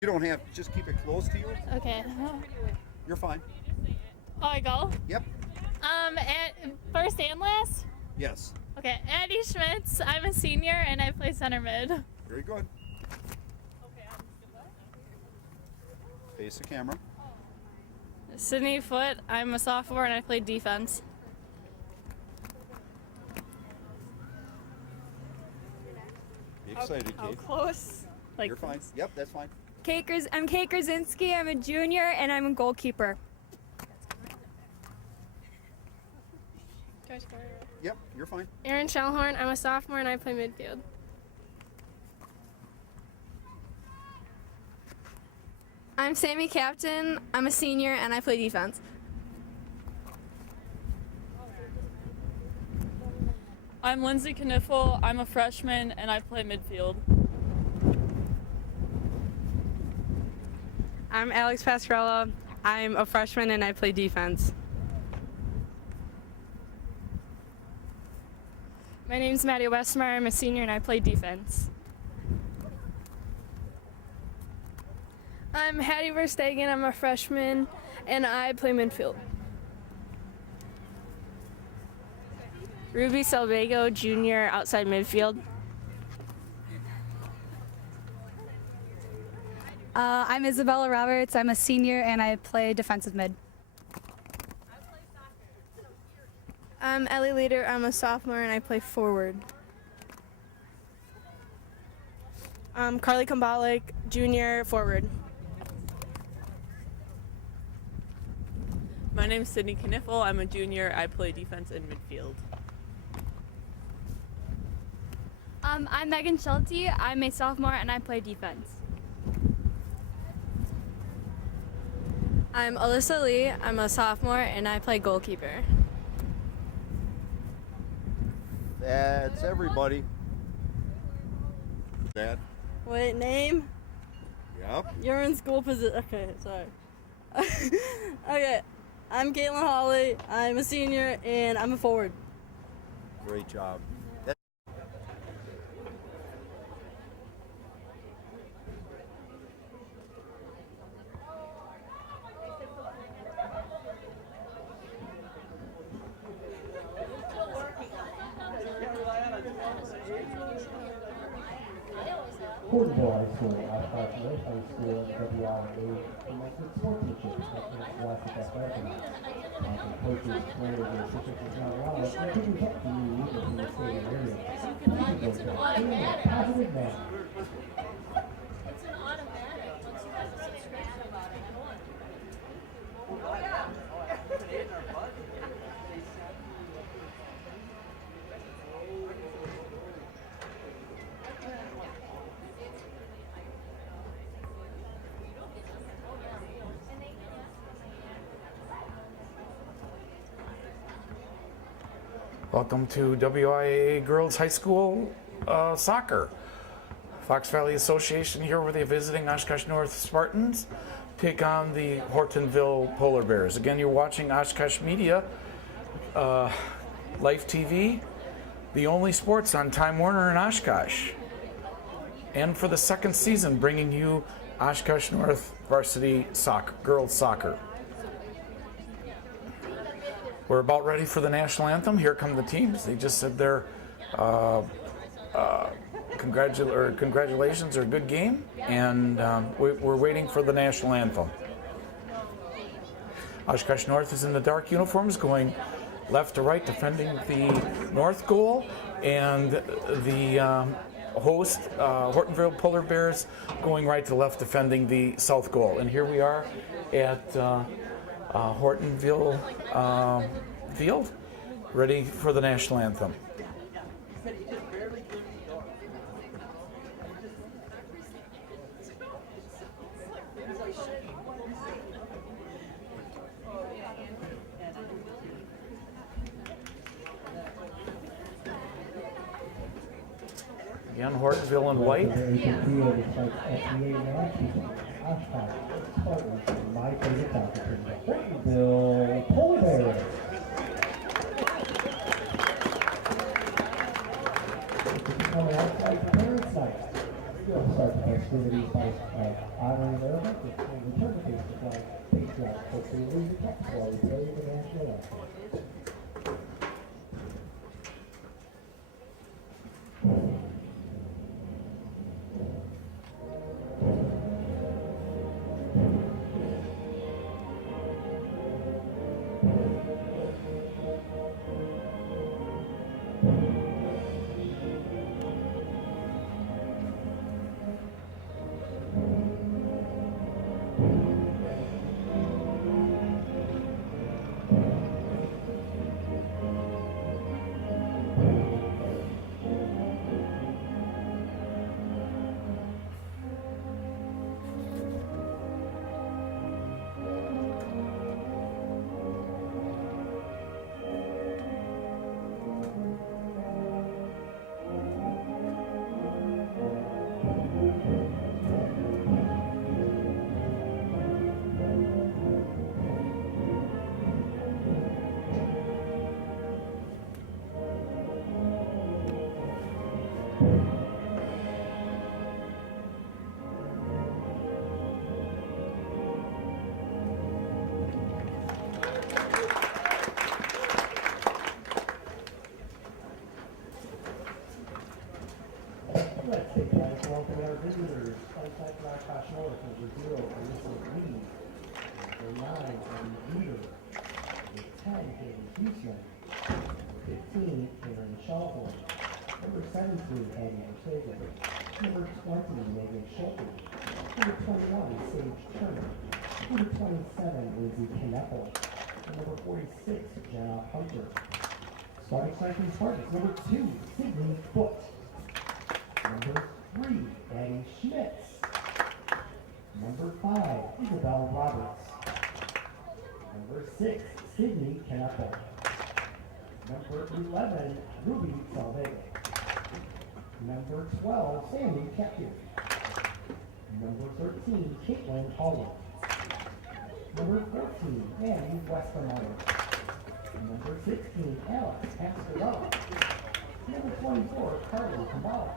You don't have to, just keep it close to you. Okay. You're fine. Oh, I go? Yep. At first and last? Yes. Okay, Addie Schmitz. I'm a senior and I play center mid. Very good. Face the camera. Sydney Foote. I'm a sophomore and I play defense. Be excited, How Kate. close? Like You're fine. Yep, that's fine. I'm Kate Krasinski. I'm a junior and I'm a goalkeeper. Yep, you're fine. Erin Shellhorn, I'm a sophomore and I play midfield. I'm Sammy Captain. I'm a senior and I play defense. I'm Lindsay Kniffel. I'm a freshman and I play midfield. I'm Alex Pascarella. I'm a freshman and I play defense. My name's Maddie Westmeyer. I'm a senior and I play defense. I'm Hattie Verstegen. I'm a freshman and I play midfield. Ruby Salvago, junior, outside midfield. I'm Isabella Roberts. I'm a senior and I play defensive mid. I'm Ellie Leader. I'm a sophomore and I play forward. I'm Carly Kumbalik, junior, forward. My name's Sydney Kniffel. I'm a junior. I play defense and midfield. I'm Megan Schulte. I'm a sophomore and I play defense. I'm Alyssa Lee. I'm a sophomore and I play goalkeeper. That's everybody. Dad. Wait, name? Yep. You're in school position. Okay, sorry. Okay, I'm Caitlin Hawley. I'm a senior and I'm a forward. Great job. Hortonville High School, Oshkosh High School, WIA, connected sport teachers, classic athletic, coaches, players, and assistants is not allowed, and teachers up to new leaders in the state area. Positive manner. It's an automatic once you have a subscription about it. Welcome to WIA Girls High School Soccer. Fox Valley Association here with the visiting Oshkosh North Spartans take on the Hortonville Polar Bears. Again, you're watching Oshkosh Media, Life TV, the only sports on Time Warner in Oshkosh. And for the second season, bringing you Oshkosh North Varsity Soccer, Girls Soccer. We're about ready for the national anthem. Here come the teams. They just said their congratulations or good game, and we're waiting for the national anthem. Oshkosh North is in the dark uniforms, going left to right, defending the north goal, and the host, Hortonville Polar Bears, going right to left, defending the south goal. And here we are at Hortonville field, ready for the national anthem. Again, Hortonville in white. My favorite soccer team, Hortonville Polar Bears. Coming outside the parent side. We'll start the festivities by honoring their event and return the face to flag. Patriots, hopefully lead the text while we play the national anthem. Let's take that as well for our visitors. Sunset Oshkosh North, number 0, Alyssa Lee. Number 9, Eddie Peter. Number 10, Haley Houston. Number 15, Karen Schallhorn. Number 17, Aggie Mercedes. Number 20, Megan Schulte. Number 21, Sage Turner. Number 27, Lindsay Kneppel. And number 46, Jenna Hunter. Starting striking Spartans, number 2, Sydney Foote. Number 3, Addie Schmitz. Number 5, Isabel Roberts. Number 6, Sydney Kneppel. Number 11, Ruby Salvega. Number 12, Sammy Captive. Number 13, Caitlin Holland. Number 14, Annie Westermeyer. Number 16, Alex Pasquarella. Number 24, Carly Kamala.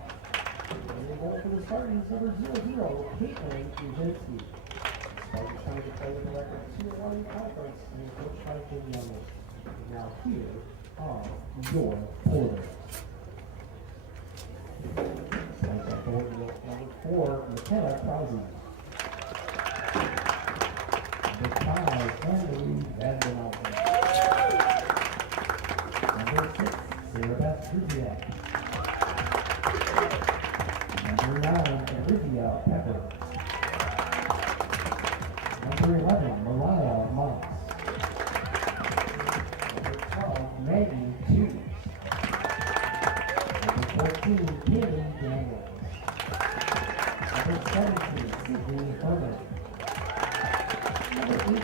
And the goal for the Spartans, number 00, Caitlin Kuzinski. Spartans trying to play with the record 2-1 conference and coached by Jim Youngman. Now here are your orders. Sunset Hortonville, number 4, McKenna Krause. Number 5, Anne-Marie Vandenalken. Number 6, Sarah Beth Truziak. Number 9, Olivia Pepper. Number 11, Mariah Moss. Number 12, Maggie Hughes. Number 14, Kelly Daniels. Number 17, Sydney Herman. Number 18,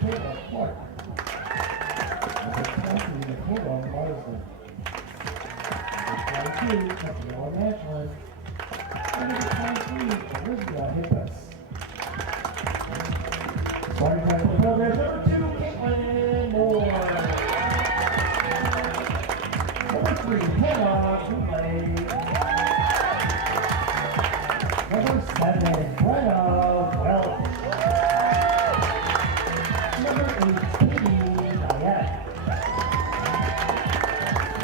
Kayla Clark. Number 20, Nicola Marsden. Number 22, Camilla Matchland. Number 23, Elizabeth Hippus. Starting right with program number 2, Caitlin Moore. Number 3, Hannah Boulay. Number 7, Brenna Welch. Number 8, Katie Diet.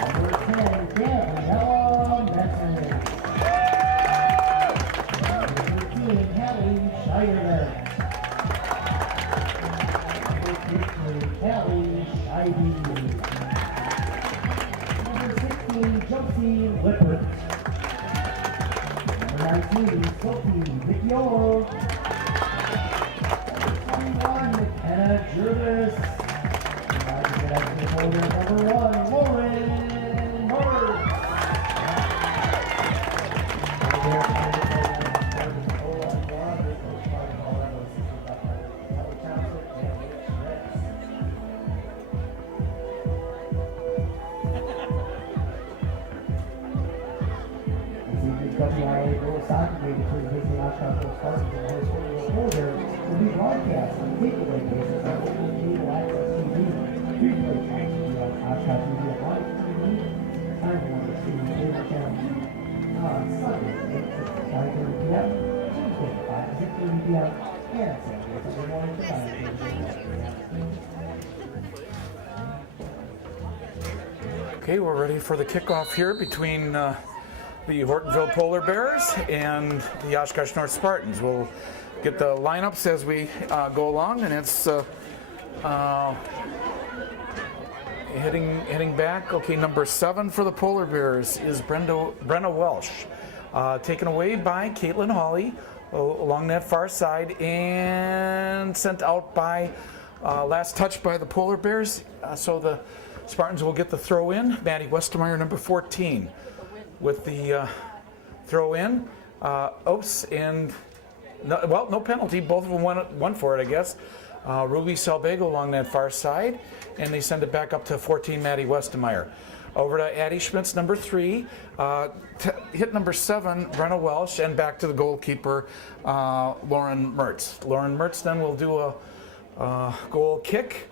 Number 10, Gabriella Metson. Number 15, Hallie Shireman. Number 15, Hallie Shivey. Number 16, Josie Lippert. Number 19, Sophie Vicchiolo. Number 21, McKenna Jervis. Number 1, Lauren Morris. WIA Girls Soccer Game between Hastings Oshkosh Spartans and host Hortonville Bulldogs will be broadcast on a takeaway basis on Cable Access TV. Replay times will be on Oshkosh Media Live TV. Time to see Cable Channel on Sunday, 8 to 5:30 p.m. p.m. and Saturday, Sunday morning to 9 p.m. Okay, we're ready for the kickoff here between the Hortonville Polar Bears and the Oshkosh North Spartans. We'll get the lineups as we go along, and it's heading back. Okay, number 7 for the Polar Bears is Brenna Welsh, taken away by Caitlin Hawley along that far side and sent out by last touch by the Polar Bears. So the Spartans will get the throw in. Maddie Westermeyer, number 14, with the throw in. And no penalty. Both of them won for it, I guess. Ruby Salbego along that far side, and they send it back up to 14, Maddie Westermeyer. Over to Addie Schmitz, number 3, hit number 7, Brenna Welsh, and back to the goalkeeper, Lauren Mertz. Lauren Mertz then will do a goal kick,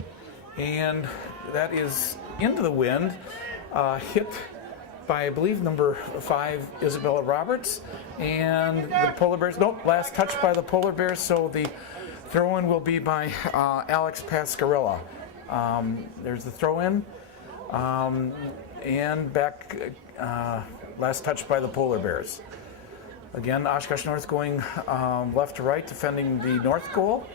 and that is into the wind, hit by, I believe, number 5, Isabella Roberts, and the Polar Bears, last touch by the Polar Bears, so the throw-in will be by Alex Pascarella. There's the throw-in, and back, last touch by the Polar Bears. Again, Oshkosh North going left to right, defending the north goal,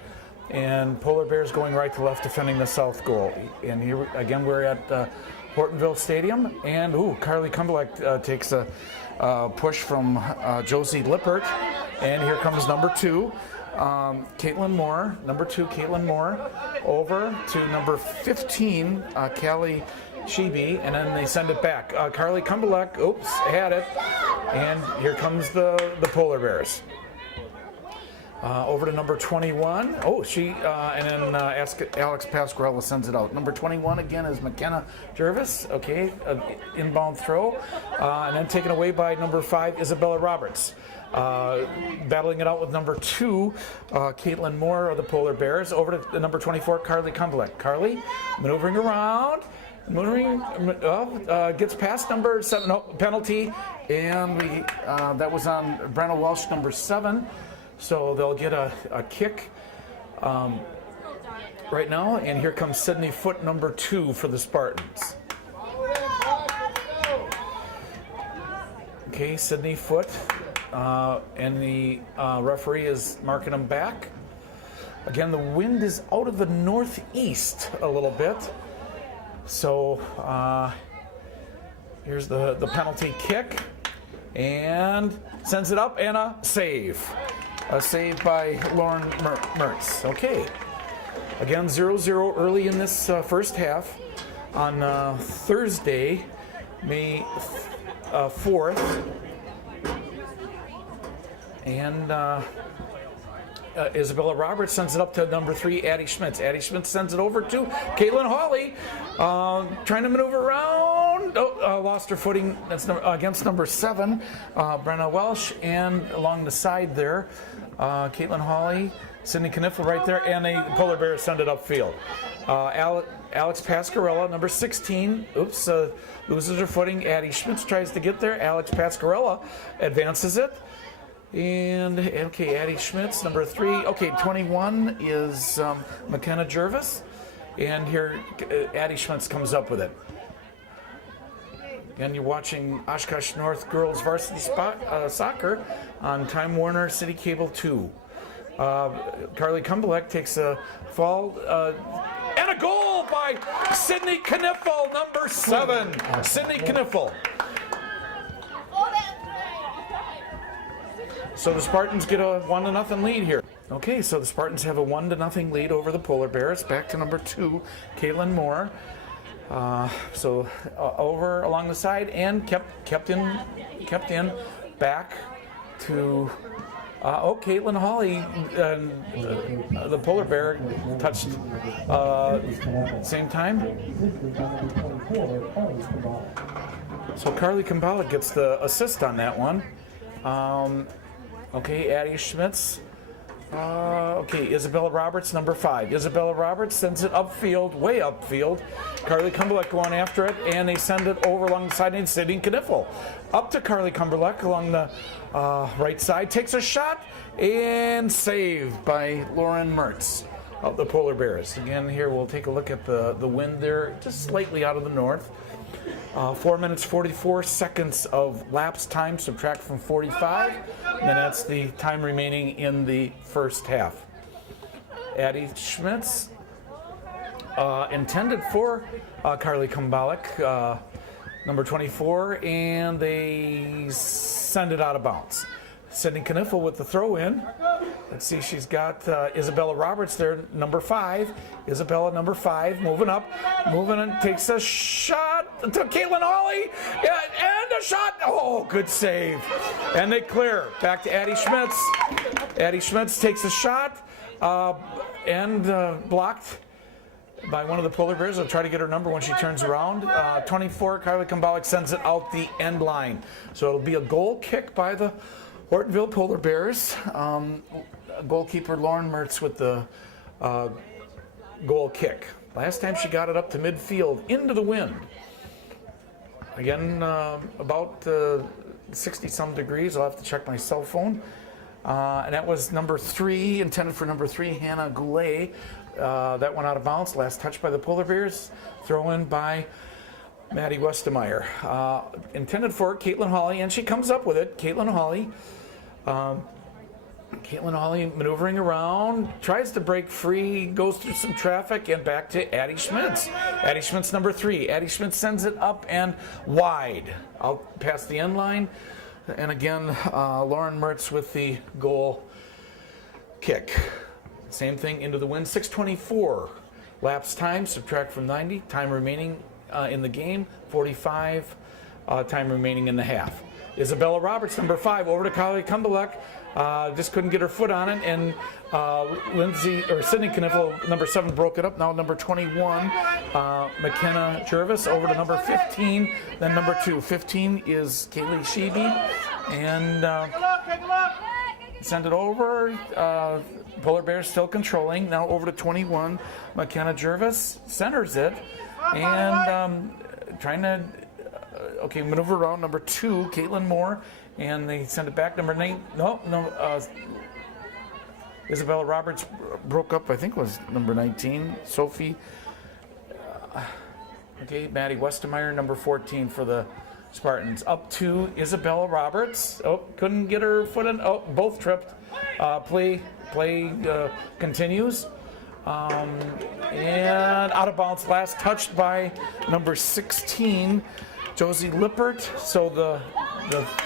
and Polar Bears going right to left, defending the south goal. And here, again, we're at Hortonville Stadium, and Carly Kumbalek takes a push from Josie Lippert, and here comes number 2. Caitlin Moore, number 2, Caitlin Moore, over to number 15, Callie Sheeby, and then they send it back. Carly Kumbalek, had it, and here comes the Polar Bears. Over to number 21. And then Alex Pasquarella sends it out. Number 21 again is McKenna Jervis. Okay, inbound throw, and then taken away by number 5, Isabella Roberts. Battling it out with number 2, Caitlin Moore of the Polar Bears. Over to number 24, Carly Kumbalek. Carly maneuvering around, gets past number 7, penalty, and that was on Brenna Welsh, number 7. So they'll get a kick right now, and here comes Sydney Foote, number 2 for the Spartans. Okay, Sydney Foote. And the referee is marking them back. Again, the wind is out of the northeast a little bit. So here's the penalty kick, and sends it up, and a save. A save by Lauren Mertz. Okay. Again, 0-0 early in this first half on Thursday, May 4th. And Isabella Roberts sends it up to number 3, Addie Schmitz. Addie Schmitz sends it over to Caitlin Hawley, trying to maneuver around. Lost her footing. That's against number 7, Brenna Welsh, and along the side there, Caitlin Hawley, Sydney Kniffel right there, and the Polar Bears send it upfield. Alex Pascarella, number 16, loses her footing. Addie Schmitz tries to get there. Alex Pascarella advances it. And, okay, Addie Schmitz, number 3. Okay, 21 is McKenna Jervis. And here, Addie Schmitz comes up with it. And you're watching Oshkosh North Girls Varsity Soccer on Time Warner City Cable 2. Carly Kumbalek takes a fall, and a goal by Sydney Kniffel, number 7. Sydney Kniffel. So the Spartans get a 1-0 lead here. Okay, so the Spartans have a 1-0 lead over the Polar Bears. Back to number 2, Caitlin Moore. Over along the side and kept in back to Caitlin Hawley. The Polar Bear touched same time. So Carly Kumbalek gets the assist on that one. Okay, Addie Schmitz Okay, Isabella Roberts, number 5. Isabella Roberts sends it upfield, way upfield. Carly Cumberleck going after it, and they send it over along the sideline. Sydney Kniffel up to Carly Cumberleck along the right side, takes a shot, and saved by Lauren Mertz of the Polar Bears. Again, here we'll take a look at the wind there, just slightly out of the north. 4 minutes 44 seconds of lapse time, subtract from 45, and that's the time remaining in the first half. Addie Schmitz, intended for Carly Cumberleck, number 24, and they send it out of bounds. Sydney Kniffel with the throw in. Let's see, she's got Isabella Roberts there, number 5. Isabella, number 5, moving up, moving in, takes a shot to Caitlin Hawley, and a shot. Oh, good save. And they clear. Back to Addie Schmitz. Addie Schmitz takes a shot and blocked by one of the Polar Bears. They'll try to get her number when she turns around. 24, Carly Cumberleck sends it out the end line. So it'll be a goal kick by the Hortonville Polar Bears. Goalkeeper Lauren Mertz with the goal kick. Last time she got it up to midfield, into the wind. Again, about 60-some degrees. I'll have to check my cell phone. And that was number 3, intended for number 3, Hannah Goulet. That went out of bounds. Last touch by the Polar Bears. Throw in by Maddie Westemeyer. Intended for Caitlin Hawley, and she comes up with it. Caitlin Hawley maneuvering around, tries to break free, goes through some traffic, and back to Addie Schmitz. Addie Schmitz, number 3. Addie Schmitz sends it up and wide, out past the end line. And again, Lauren Mertz with the goal kick. Same thing into the wind. 6:24 lapse time, subtract from 90. Time remaining in the game, 45. Time remaining in the half. Isabella Roberts, number 5, over to Carly Cumberleck. Just couldn't get her foot on it, and Sydney Kniffel, number 7, broke it up. Now number 21, McKenna Jervis, over to number 15, then number 2. 15 is Kaylee Sheeby, and send it over. Polar Bears still controlling. Now over to 21, McKenna Jervis centers it, and trying to maneuver around number 2, Caitlin Moore, and they send it back. Number 9, Isabella Roberts broke up, I think was number 19, Sophie. Maddie Westemeyer, number 14 for the Spartans. Up to Isabella Roberts. Oh, couldn't get her foot in. Oh, both tripped. Play continues. And out of bounds, last touched by number 16, Josie Lippert. So the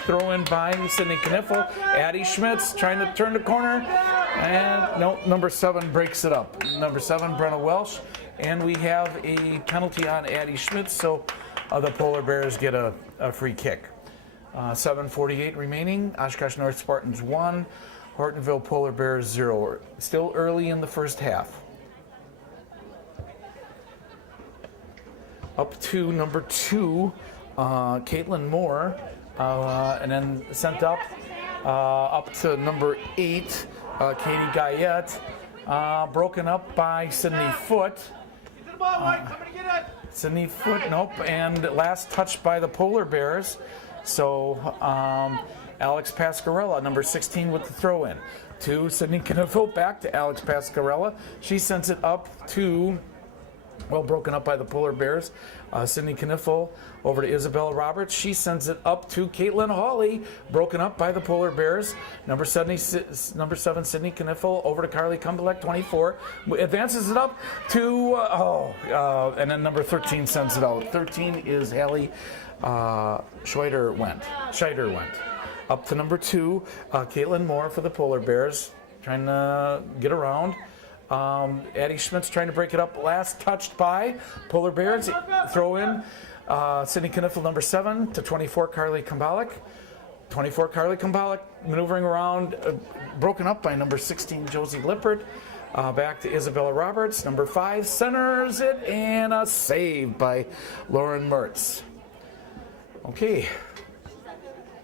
throw in by Sydney Kniffel. Addie Schmitz trying to turn the corner. And no, number 7 breaks it up. Number 7, Brenna Welsh. And we have a penalty on Addie Schmitz. So the Polar Bears get a free kick. 7:48 remaining. Oshkosh North Spartans 1. Hortonville Polar Bears 0. Still early in the first half. Up to number 2, Caitlin Moore, and then sent up to number 8, Katie Guyette, broken up by Sydney Foote. Sydney Foote, nope, and last touched by the Polar Bears. So Alex Pascarella, number 16, with the throw in. To Sydney Kniffel, back to Alex Pascarella. She sends it up to, broken up by the Polar Bears. Sydney Kniffel over to Isabella Roberts. She sends it up to Caitlin Hawley, broken up by the Polar Bears. Number 7, Sydney Kniffel over to Carly Cumberleck, 24. Advances it up to, and then number 13 sends it out. 13 is Hallie Scheider went. Up to number 2, Caitlin Moore for the Polar Bears, trying to get around. Addie Schmitz trying to break it up. Last touched by Polar Bears. Throw in Sydney Kniffel, number 7, to 24, Carly Cumberleck. 24, Carly Cumberleck maneuvering around, broken up by number 16, Josie Lippert. Back to Isabella Roberts. Number 5 centers it, and a save by Lauren Mertz. Okay.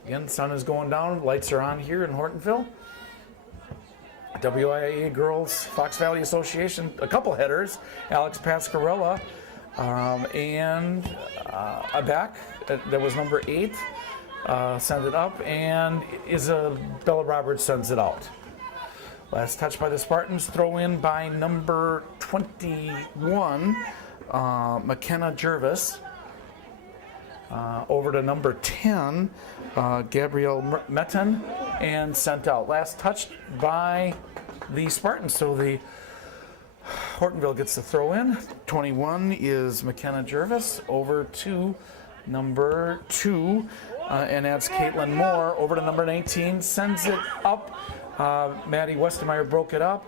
Again, sun is going down. Lights are on here in Hortonville. WIA Girls Fox Valley Association, a couple headers, Alex Pascarella, and a back that was number 8, sends it up, and Isabella Roberts sends it out. Last touch by the Spartans, throw in by number 21, McKenna Jervis. Over to number 10, Gabrielle Metten, and sent out. Last touched by the Spartans, so the Hortonville gets the throw in. 21 is McKenna Jervis over to number 2, and adds Caitlin Moore. Over to number 19, sends it up. Maddie Westermeyer broke it up.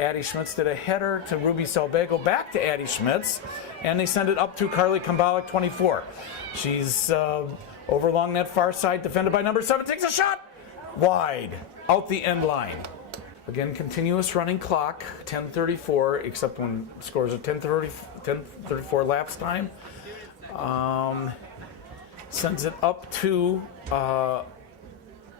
Addie Schmitz did a header to Ruby Salbago, back to Addie Schmitz, and they send it up to Carly Kumbalik, 24. She's over along that far side, defended by number 7, takes a shot, wide, out the end line. Again, continuous running clock, 10:34, except when scores are 10:34 lapse time. Sends it up to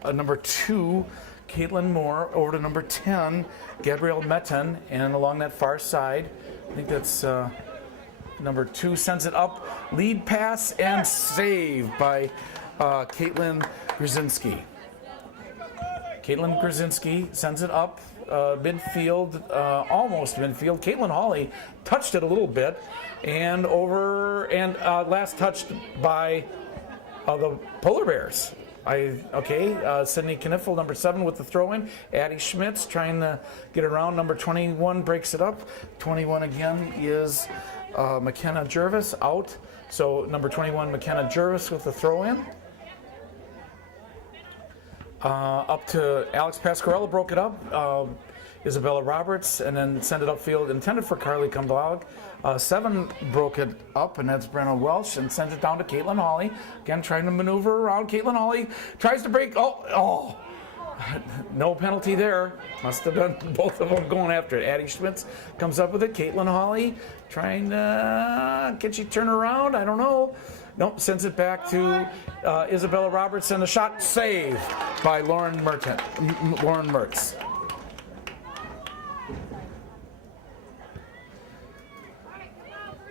number 2, Caitlin Moore, over to number 10, Gabrielle Metten, and along that far side, I think that's number 2, sends it up, lead pass and save by Caitlin Grzinski. Caitlin Grzinski sends it up midfield, almost midfield. Caitlin Hawley touched it a little bit, and last touched by the Polar Bears. Sydney Kniffel, number 7, with the throw-in. Addie Schmitz trying to get around. Number 21 breaks it up. 21 again is McKenna Jervis out. So number 21, McKenna Jervis with the throw-in. Up to Alex Pascarella, broke it up. Isabella Roberts, and then sent it upfield, intended for Carly Kumbalik. 7 broke it up, and that's Brenna Welsh, and sends it down to Caitlin Hawley. Again, trying to maneuver around. Caitlin Hawley tries to break. Oh, no penalty there. Must have done both of them going after it. Addie Schmitz comes up with it. Caitlin Hawley trying to, can she turn around? I don't know. Nope, sends it back to Isabella Roberts, and the shot saved by Lauren Mertz.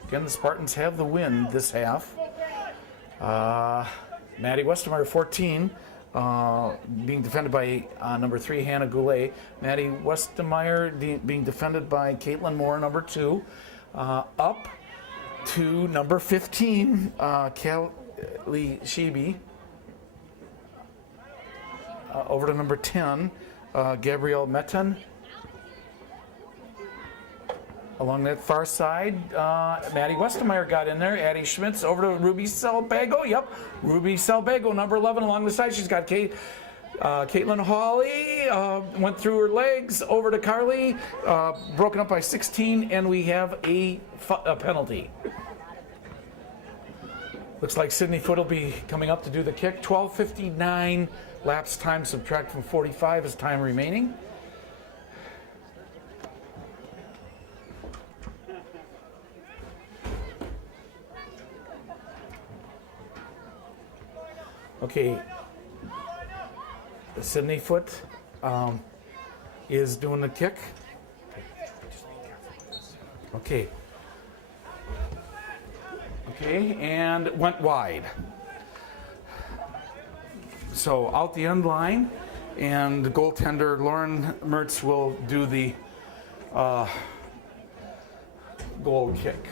Again, the Spartans have the win this half. Maddie Westermeyer, 14, being defended by number 3, Hannah Goulet. Maddie Westermeyer being defended by Caitlin Moore, number 2. Up to number 15, Kelly Sheeby. Over to number 10, Gabrielle Metten. Along that far side, Maddie Westermeyer got in there. Addie Schmitz over to Ruby Salbago. Yep, Ruby Salbago, number 11 along the side. She's got Caitlin Hawley. Went through her legs over to Carly. Broken up by 16, and we have a penalty. Looks like Sydney Foote will be coming up to do the kick. 12:59 lapse time, subtract from 45 is time remaining. Okay, Sydney Foote is doing the kick. Okay, and went wide. So out the end line, and the goaltender Lauren Mertz will do the goal kick.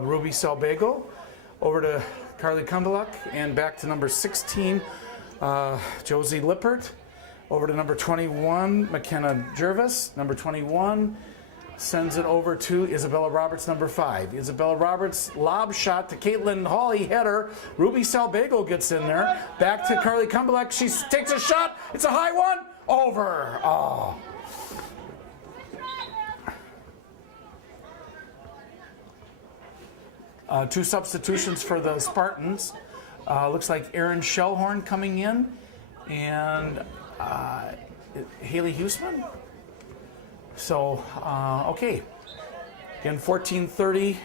Ruby Salbago over to Carly Kumbalik, and back to number 16, Josie Lippert. Over to number 21, McKenna Jervis. Number 21 sends it over to Isabella Roberts, number 5. Isabella Roberts, lob shot to Caitlin Hawley, header. Ruby Salbago gets in there. Back to Carly Kumbalik. She takes a shot. It's a high one. Over. Oh. Two substitutions for the Spartans. Looks like Erin Shellhorn coming in, and Haley Huseman. So, okay. Again, 14:30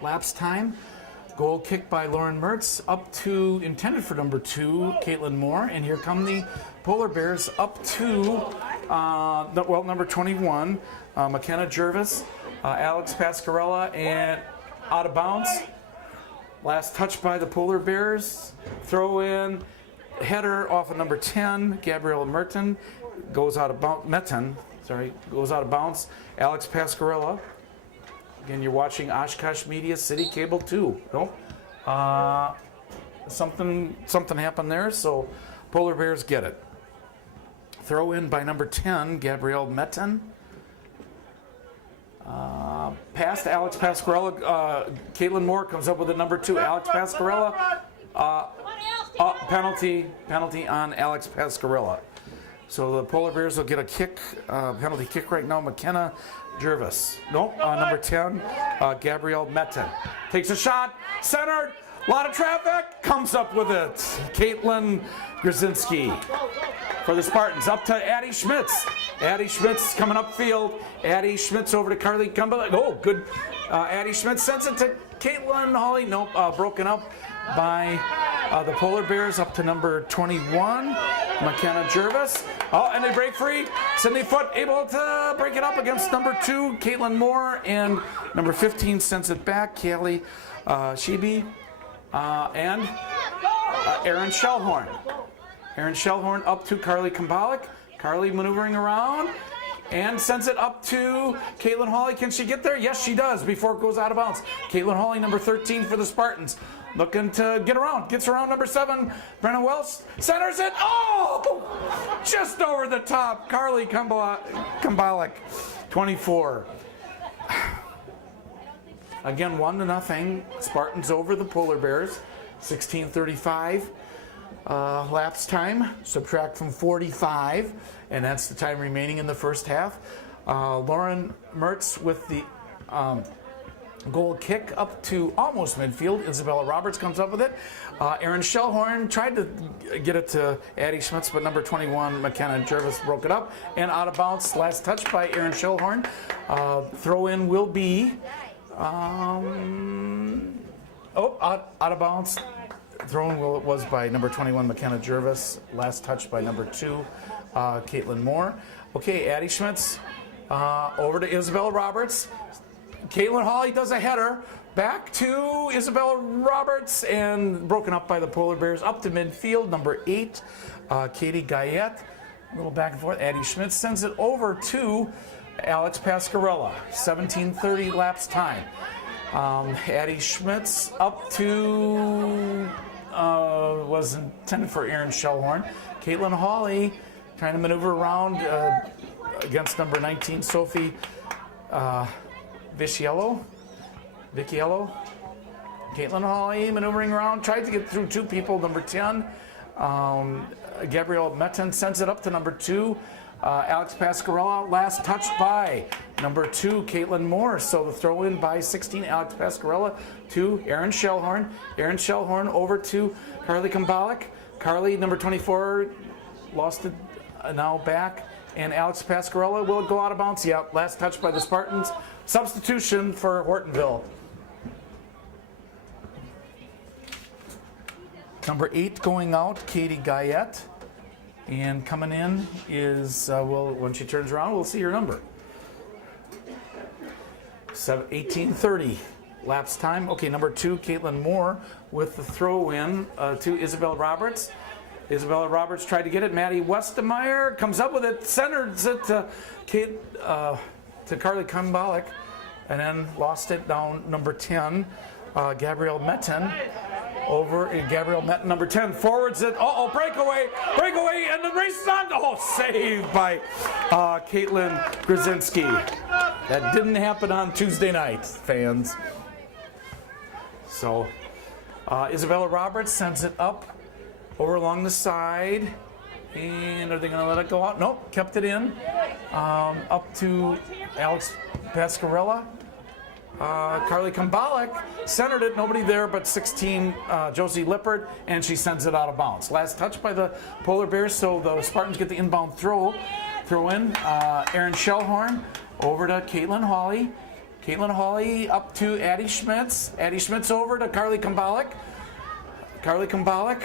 lapse time. Goal kick by Lauren Mertz up to, intended for number 2, Caitlin Moore. And here come the Polar Bears up to, number 21, McKenna Jervis, Alex Pascarella, and out of bounds. Last touch by the Polar Bears. Throw in, header off of number 10, Gabrielle Merton. Goes out of bounds, goes out of bounds. Alex Pascarella. Again, you're watching Oshkosh Media City Cable 2. Nope. Something happened there, so Polar Bears get it. Throw in by number 10, Gabrielle Metten. Past Alex Pascarella. Caitlin Moore comes up with a number 2, Alex Pascarella. Penalty on Alex Pascarella. So the Polar Bears will get a kick, penalty kick right now. McKenna Jervis. Nope, number 10, Gabrielle Metten. Takes a shot, centered, a lot of traffic, comes up with it. Caitlin Grzinski for the Spartans. Up to Addie Schmitz. Addie Schmitz coming upfield. Addie Schmitz over to Carly Cumberland. Oh, good. Addie Schmitz sends it to Caitlin Hawley. Nope, broken up by the Polar Bears up to number 21, McKenna Jervis. Oh, and they break free. Sydney Foote able to break it up against number 2, Caitlin Moore, and number 15 sends it back, Callie Shebe, and Erin Shellhorn. Erin Shellhorn up to Carly Kumbalik. Carly maneuvering around and sends it up to Caitlin Hawley. Can she get there? Yes, she does before it goes out of bounds. Caitlin Hawley, number 13 for the Spartans. Looking to get around. Gets around number 7, Brenna Wells. Centers it. Oh! Just over the top. Carly Kumbalik, 24. Again, 1-0. Spartans over the Polar Bears. 16:35. Lapse time. Subtract from 45. And that's the time remaining in the first half. Lauren Mertz with the goal kick up to almost midfield. Isabella Roberts comes up with it. Erin Shellhorn tried to get it to Addie Schmitz, but number 21, McKenna Jervis, broke it up. And out of bounds, last touch by Erin Shellhorn. Throw in will be, out of bounds. Throw in was by number 21, McKenna Jervis. Last touch by number 2, Caitlin Moore. Okay, Addie Schmitz over to Isabella Roberts. Caitlin Hawley does a header back to Isabella Roberts and broken up by the Polar Bears up to midfield. Number 8, Katie Guyette. A little back and forth. Addie Schmitz sends it over to Alex Pascarella. 17:30 lapse time. Addie Schmitz up to was intended for Erin Shellhorn. Caitlin Hawley trying to maneuver around against number 19, Sophie Viciello. Caitlin Hawley maneuvering around, tried to get through 2 people. Number 10, Gabrielle Metten sends it up to number 2, Alex Pascarella. Last touched by number 2, Caitlin Moore. So the throw in by 16, Alex Pascarella to Erin Shellhorn. Erin Shellhorn over to Carly Kumbalik. Carly, number 24, lost it, now back. And Alex Pascarella will go out of bounds. Yeah, last touch by the Spartans. Substitution for Hortonville. Number 8 going out, Katie Guyette. And coming in is, when she turns around, we'll see her number. 18:30 lapse time. Okay, number 2, Caitlin Moore with the throw in to Isabella Roberts. Isabella Roberts tried to get it. Maddie Westemeyer comes up with it, centers it to Carly Kumbalik, and then lost it down number 10, Gabrielle Metten. Over Gabrielle Metten, number 10, forwards it. Breakaway, and the race is on. Saved by Caitlin Grzinski. That didn't happen on Tuesday night, fans. So Isabella Roberts sends it up over along the side. And are they going to let it go out? Nope, kept it in. Up to Alex Pascarella. Carly Kumbalik centered it, nobody there but 16, Josie Lippert, and she sends it out of bounds. Last touch by the Polar Bears, so the Spartans get the inbound throw in. Erin Shellhorn over to Caitlin Hawley. Caitlin Hawley up to Addie Schmitz. Addie Schmitz over to Carly Kumbalik. Carly Kumbalik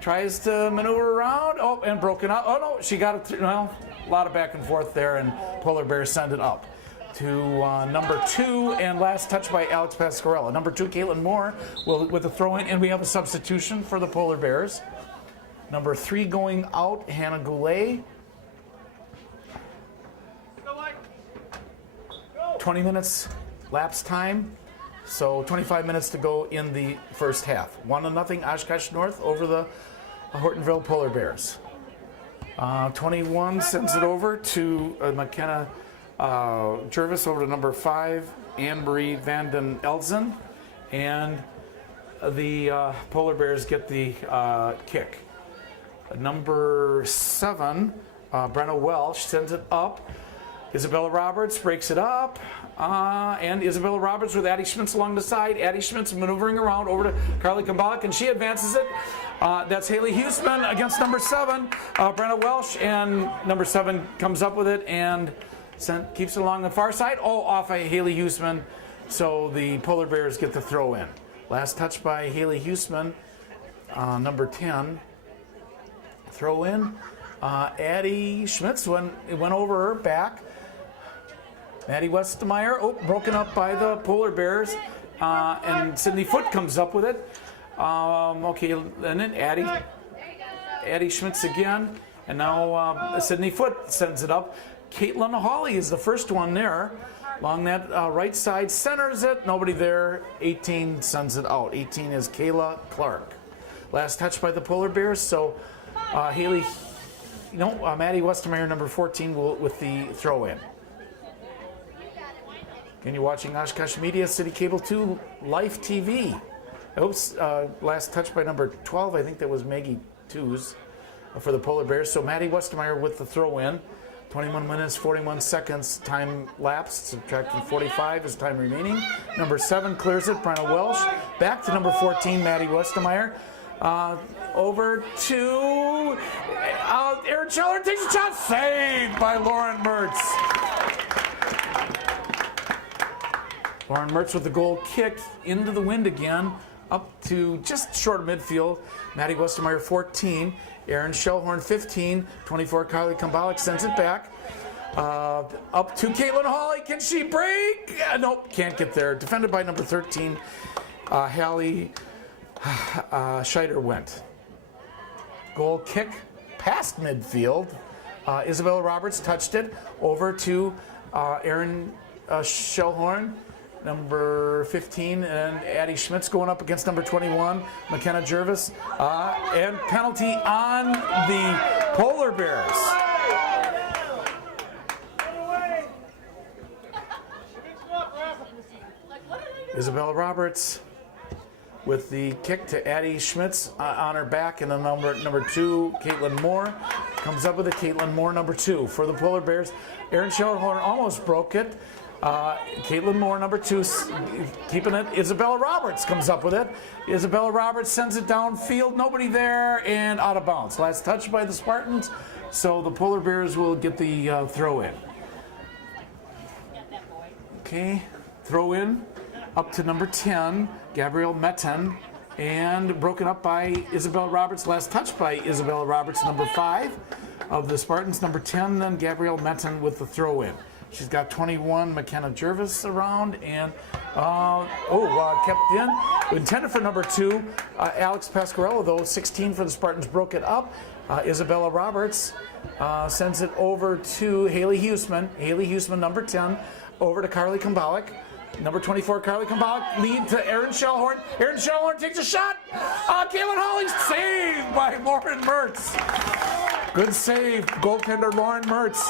tries to maneuver around. Oh, and broken out. Oh, no, she got it. Well, a lot of back and forth there, and Polar Bears send it up to number 2, and last touch by Alex Pasquarella. Number 2, Caitlin Moore with a throw-in, and we have a substitution for the Polar Bears. Number 3 going out, Hannah Goulet. 20 minutes lapse time, so 25 minutes to go in the first half. 1-0 Oshkosh North over the Hortonville Polar Bears. 21 sends it over to McKenna Jervis over to number 5, Anne-Marie Vanden Elzen, and the Polar Bears get the kick. Number 7, Brenna Welsh sends it up. Isabella Roberts breaks it up, and Isabella Roberts with Addie Schmitz along the side. Addie Schmitz maneuvering around over to Carly Kumbalik, and she advances it. That's Haley Huseman against number 7, Brenna Welsh, and number 7 comes up with it and keeps it along the far side. Oh, off of Haley Huseman, so the Polar Bears get the throw in. Last touch by Haley Huseman, number 10. Throw in. Addie Schmitz went over her back. Maddie Westmeyer, broken up by the Polar Bears, and Sydney Foote comes up with it. Okay, and then Addie Schmitz again, and now Sydney Foote sends it up. Caitlin Hawley is the first one there. Along that right side, centers it, nobody there. 18 sends it out. 18 is Kayla Clark. Last touch by the Polar Bears, so Maddie Westmeyer, number 14, with the throw in. And you're watching Oshkosh Media, City Cable 2, Life TV. Oops, last touch by number 12, I think that was Maggie Tews for the Polar Bears. So Maddie Westmeyer with the throw in. 21 minutes, 41 seconds, time lapsed, subtracting 45 is time remaining. Number 7 clears it, Brenna Welsh. Back to number 14, Maddie Westmeyer. Over to Erin Scheller, takes a shot, saved by Lauren Mertz. Lauren Mertz with the goal kick into the wind again, up to just short of midfield. Maddie Westmeyer 14, Erin Schellhorn 15, 24 Carly Kumbalik sends it back. Up to Caitlin Hawley, can she break? Nope, can't get there. Defended by number 13, Hallie Scheider went. Goal kick past midfield. Isabella Roberts touched it over to Erin Schellhorn, number 15, and Addie Schmitz going up against number 21, McKenna Jervis, and penalty on the Polar Bears. Isabella Roberts with the kick to Addie Schmitz on her back, and the number 2, Caitlin Moore, comes up with it. Caitlin Moore, number 2 for the Polar Bears. Erin Schellhorn almost broke it. Caitlin Moore, number 2, keeping it. Isabella Roberts comes up with it. Isabella Roberts sends it downfield, nobody there, and out of bounds. Last touch by the Spartans, so the Polar Bears will get the throw in. Okay, throw in up to number 10, Gabrielle Metten, and broken up by Isabella Roberts. Last touch by Isabella Roberts, number 5 of the Spartans. Number 10, then Gabrielle Metten with the throw in. She's got 21, McKenna Jervis around, and kept in. Intended for number 2, Alex Pasquarella, though. 16 for the Spartans, broke it up. Isabella Roberts sends it over to Haley Huseman. Haley Huseman, number 10, over to Carly Kumbalik. Number 24, Carly Kumbalik, lead to Erin Schellhorn. Erin Schellhorn takes a shot. Caitlin Hawley saved by Lauren Mertz. Good save, goaltender Lauren Mertz.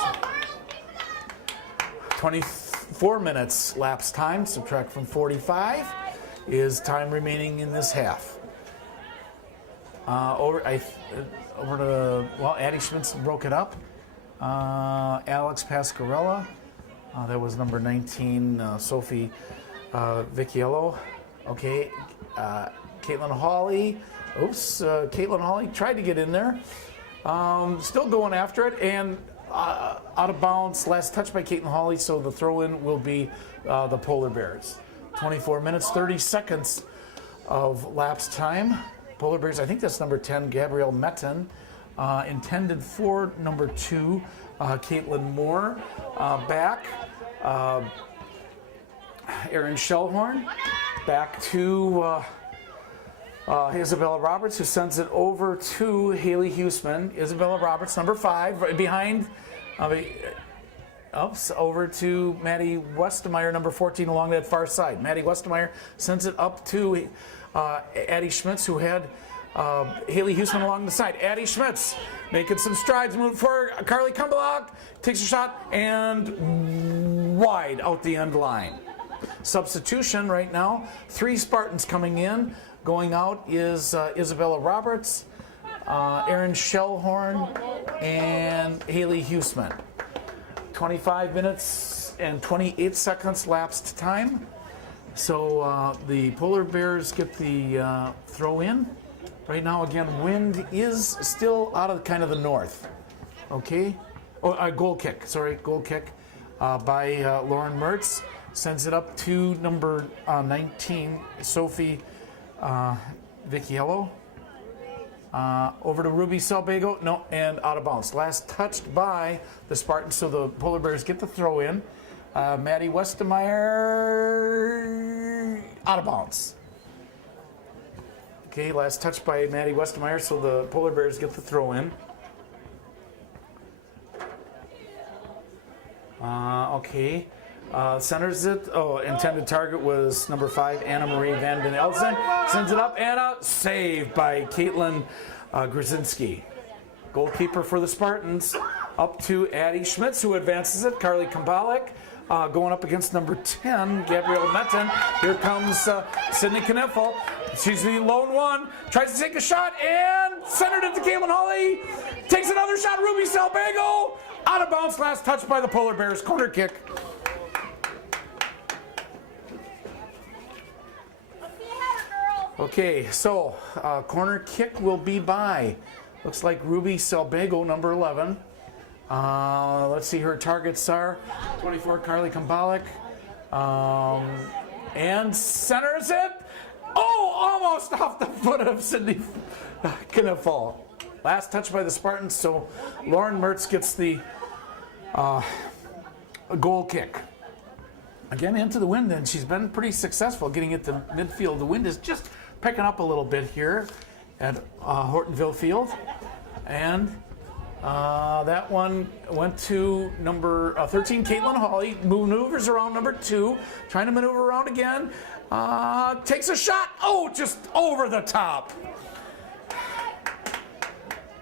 24 minutes lapse time, subtract from 45, is time remaining in this half. Addie Schmitz broke it up. Alex Pasquarella, that was number 19, Sophie Vecchiello. Okay, Caitlin Hawley. Caitlin Hawley tried to get in there. Still going after it, and out of bounds. Last touch by Caitlin Hawley, so the throw-in will be the Polar Bears. 24 minutes, 30 seconds of lapse time. Polar Bears, I think that's number 10, Gabrielle Metten. Intended for number 2, Caitlin Moore. Back, Erin Shellhorn. Back to Isabella Roberts, who sends it over to Haley Huseman. Isabella Roberts, number 5, right behind. Over to Maddie Westemeyer, number 14, along that far side. Maddie Westemeyer sends it up to Addie Schmitz, who had Haley Huseman along the side. Addie Schmitz making some strides, moving forward. Carly Kumbelak takes a shot and wide out the end line. Substitution right now. 3 Spartans coming in. Going out is Isabella Roberts, Erin Shellhorn, and Haley Huseman. 25 minutes and 28 seconds lapsed time. So the Polar Bears get the throw in. Right now, again, wind is still out of kind of the north. Okay? Oh, goal kick. Sorry, goal kick by Lauren Mertz. Sends it up to number 19, Sophie Viciello. Over to Ruby Salbago. No, and out of bounds. Last touched by the Spartans, so the Polar Bears get the throw in. Maddie Westemeyer out of bounds. Okay, last touch by Maddie Westemeyer, so the Polar Bears get the throw in. Okay. Centers it. Oh, intended target was number 5, Anna Marie Van Den Elsen. Sends it up and out. Saved by Caitlin Grzinski. Goalkeeper for the Spartans. Up to Addie Schmitz, who advances it. Carly Kumbelak going up against number 10, Gabrielle Metten. Here comes Sydney Kniffel. She's the lone one. Tries to take a shot and centered it to Caitlin Hawley. Takes another shot. Ruby Salbago. Out of bounds. Last touch by the Polar Bears. Corner kick. Okay, so corner kick will be by, looks like Ruby Salbago, number 11. Let's see, her targets are 24, Carly Kumbelak. And centers it. Oh, almost off the foot of Sydney Kniffel. Last touch by the Spartans, so Lauren Mertz gets the goal kick. Again, into the wind, and she's been pretty successful getting it to midfield. The wind is just picking up a little bit here at Hortonville Field. And that one went to number 13, Caitlin Hawley. Maneuvers around number 2, trying to maneuver around again. Takes a shot. Oh, just over the top.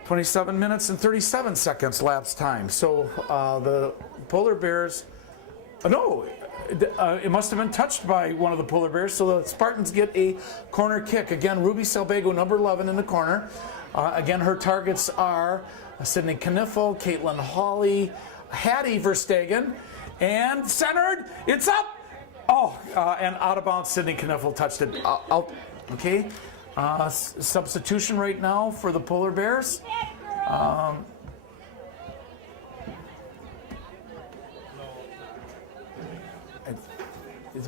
27 minutes and 37 seconds lapse time. So the Polar Bears, it must have been touched by one of the Polar Bears, so the Spartans get a corner kick. Again, Ruby Salbago, number 11 in the corner. Again, her targets are Sydney Kniffel, Caitlin Hawley, Hattie Verstegen, and centered. It's up. Oh, and out of bounds. Sydney Kniffel touched it out. Okay. Substitution right now for the Polar Bears.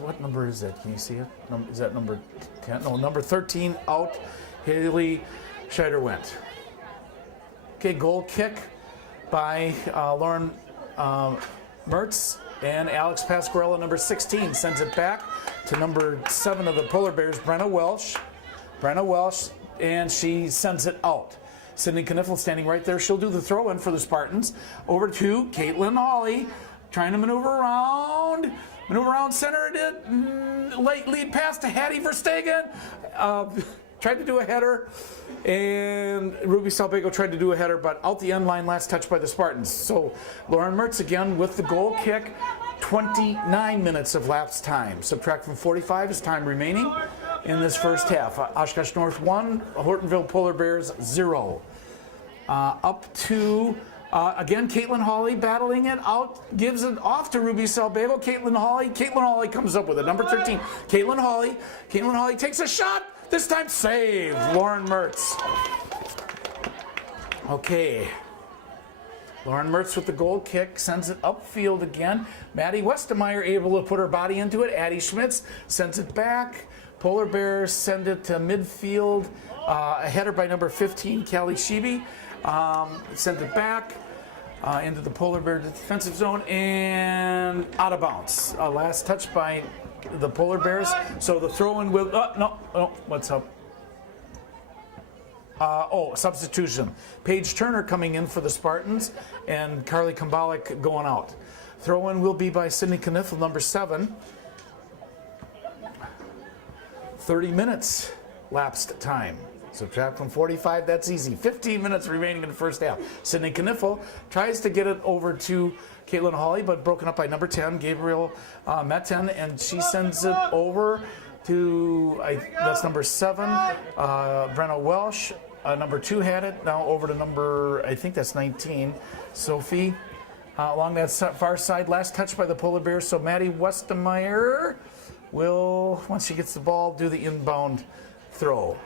What number is that? Can you see it? Is that number 10? No, number 13 out. Haley Scheider-Wendt. Okay, goal kick by Lauren Mertz, and Alex Pasquarella, number 16, sends it back to number 7 of the Polar Bears, Brenna Welsh. And she sends it out. Sydney Kniffel standing right there. She'll do the throw-in for the Spartans. Over to Caitlin Hawley, trying to maneuver around, centered it, late lead pass to Hattie Verstegen. Tried to do a header, and Ruby Salbago tried to do a header, but out the end line, last touch by the Spartans. So Lauren Mertz again with the goal kick. 29 minutes of lapse time. Subtract from 45 is time remaining in this first half. Oshkosh North 1, Hortonville Polar Bears 0. Up to, again, Caitlin Hawley battling it out, gives it off to Ruby Salbago. Caitlin Hawley comes up with it. Number 13, Caitlin Hawley takes a shot. This time saved, Lauren Mertz. Okay. Lauren Mertz with the goal kick, sends it upfield again. Maddie Westemeyer able to put her body into it. Addie Schmitz sends it back. Polar Bears send it to midfield. A header by number 15, Callie Sheeby. Sent it back into the Polar Bear defensive zone and out of bounds. Last touch by the Polar Bears. So the throw-in will... no, what's up? Substitution. Paige Turner coming in for the Spartans and Carly Kumbalik going out. Throw-in will be by Sydney Kniffel, number 7. 30 minutes lapsed time. Subtract from 45, that's easy. 15 minutes remaining in the first half. Sydney Kniffel tries to get it over to Caitlin Hawley, but broken up by number 10, Gabriel Metten, and she sends it over to, that's number 7, Brenna Welsh. Number 2 had it, now over to number, I think that's 19, Sophie. Along that far side, last touch by the Polar Bears, so Maddie Westemeyer will, once she gets the ball, do the inbound throw.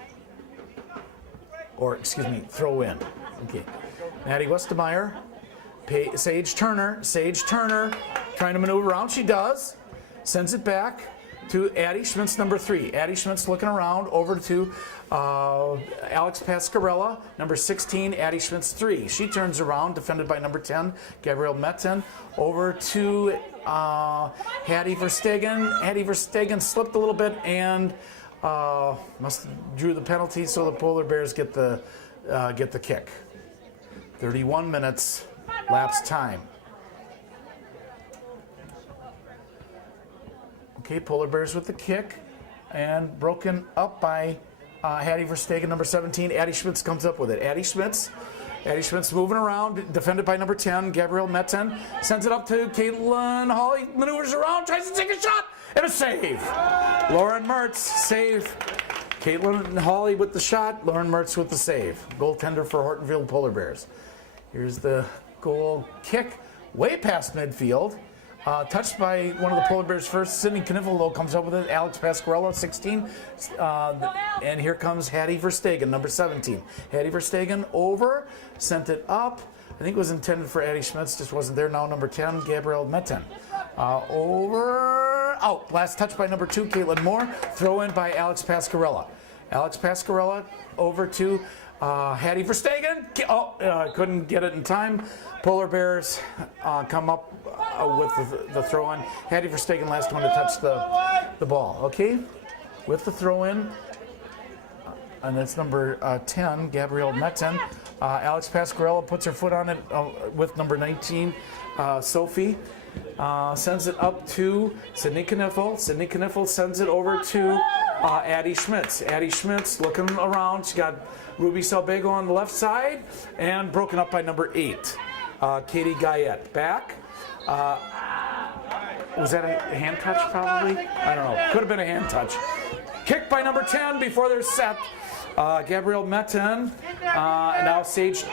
Or, excuse me, throw in. Okay. Maddie Westemeyer, Sage Turner, trying to maneuver around. She does. Sends it back to Addie Schmitz, number 3. Addie Schmitz looking around over to Alex Pascarella, number 16, Addie Schmitz 3. She turns around, defended by number 10, Gabrielle Metten, over to Hattie Verstegen. Hattie Verstegen slipped a little bit and must have drew the penalty, so the Polar Bears get the kick. 31 minutes lapse time. Okay, Polar Bears with the kick and broken up by Hattie Verstegen, number 17. Addie Schmitz comes up with it. Addie Schmitz moving around, defended by number 10, Gabrielle Metten. Sends it up to Caitlin Hawley, maneuvers around, tries to take a shot, and a save. Lauren Mertz, save. Caitlin Hawley with the shot, Lauren Mertz with the save. Goaltender for Hortonville Polar Bears. Here's the goal kick, way past midfield. Touched by one of the Polar Bears first. Sydney Kniffel, though, comes up with it. Alex Pascarella, 16. And here comes Hattie Verstegen, number 17. Hattie Verstegen over, sent it up. I think it was intended for Addie Schmitz, just wasn't there. Now number 10, Gabrielle Metten. Over, out. Last touch by number 2, Caitlin Moore. Throw in by Alex Pascarella. Alex Pascarella over to Hattie Verstegen. Couldn't get it in time. Polar Bears come up with the throw-in. Hattie Verstegen, last one to touch the ball. Okay, with the throw-in, and that's number 10, Gabrielle Metten. Alex Pascarella puts her foot on it with number 19, Sophie. Sends it up to Sydney Kniffel. Sydney Kniffel sends it over to Addie Schmitz. Addie Schmitz looking around. She got Ruby Salbego on the left side and broken up by number 8, Katie Guyette. Back. Was that a hand touch probably? I don't know. Could have been a hand touch. Kick by number 10 before they're set. Gabrielle Metten, and now Sage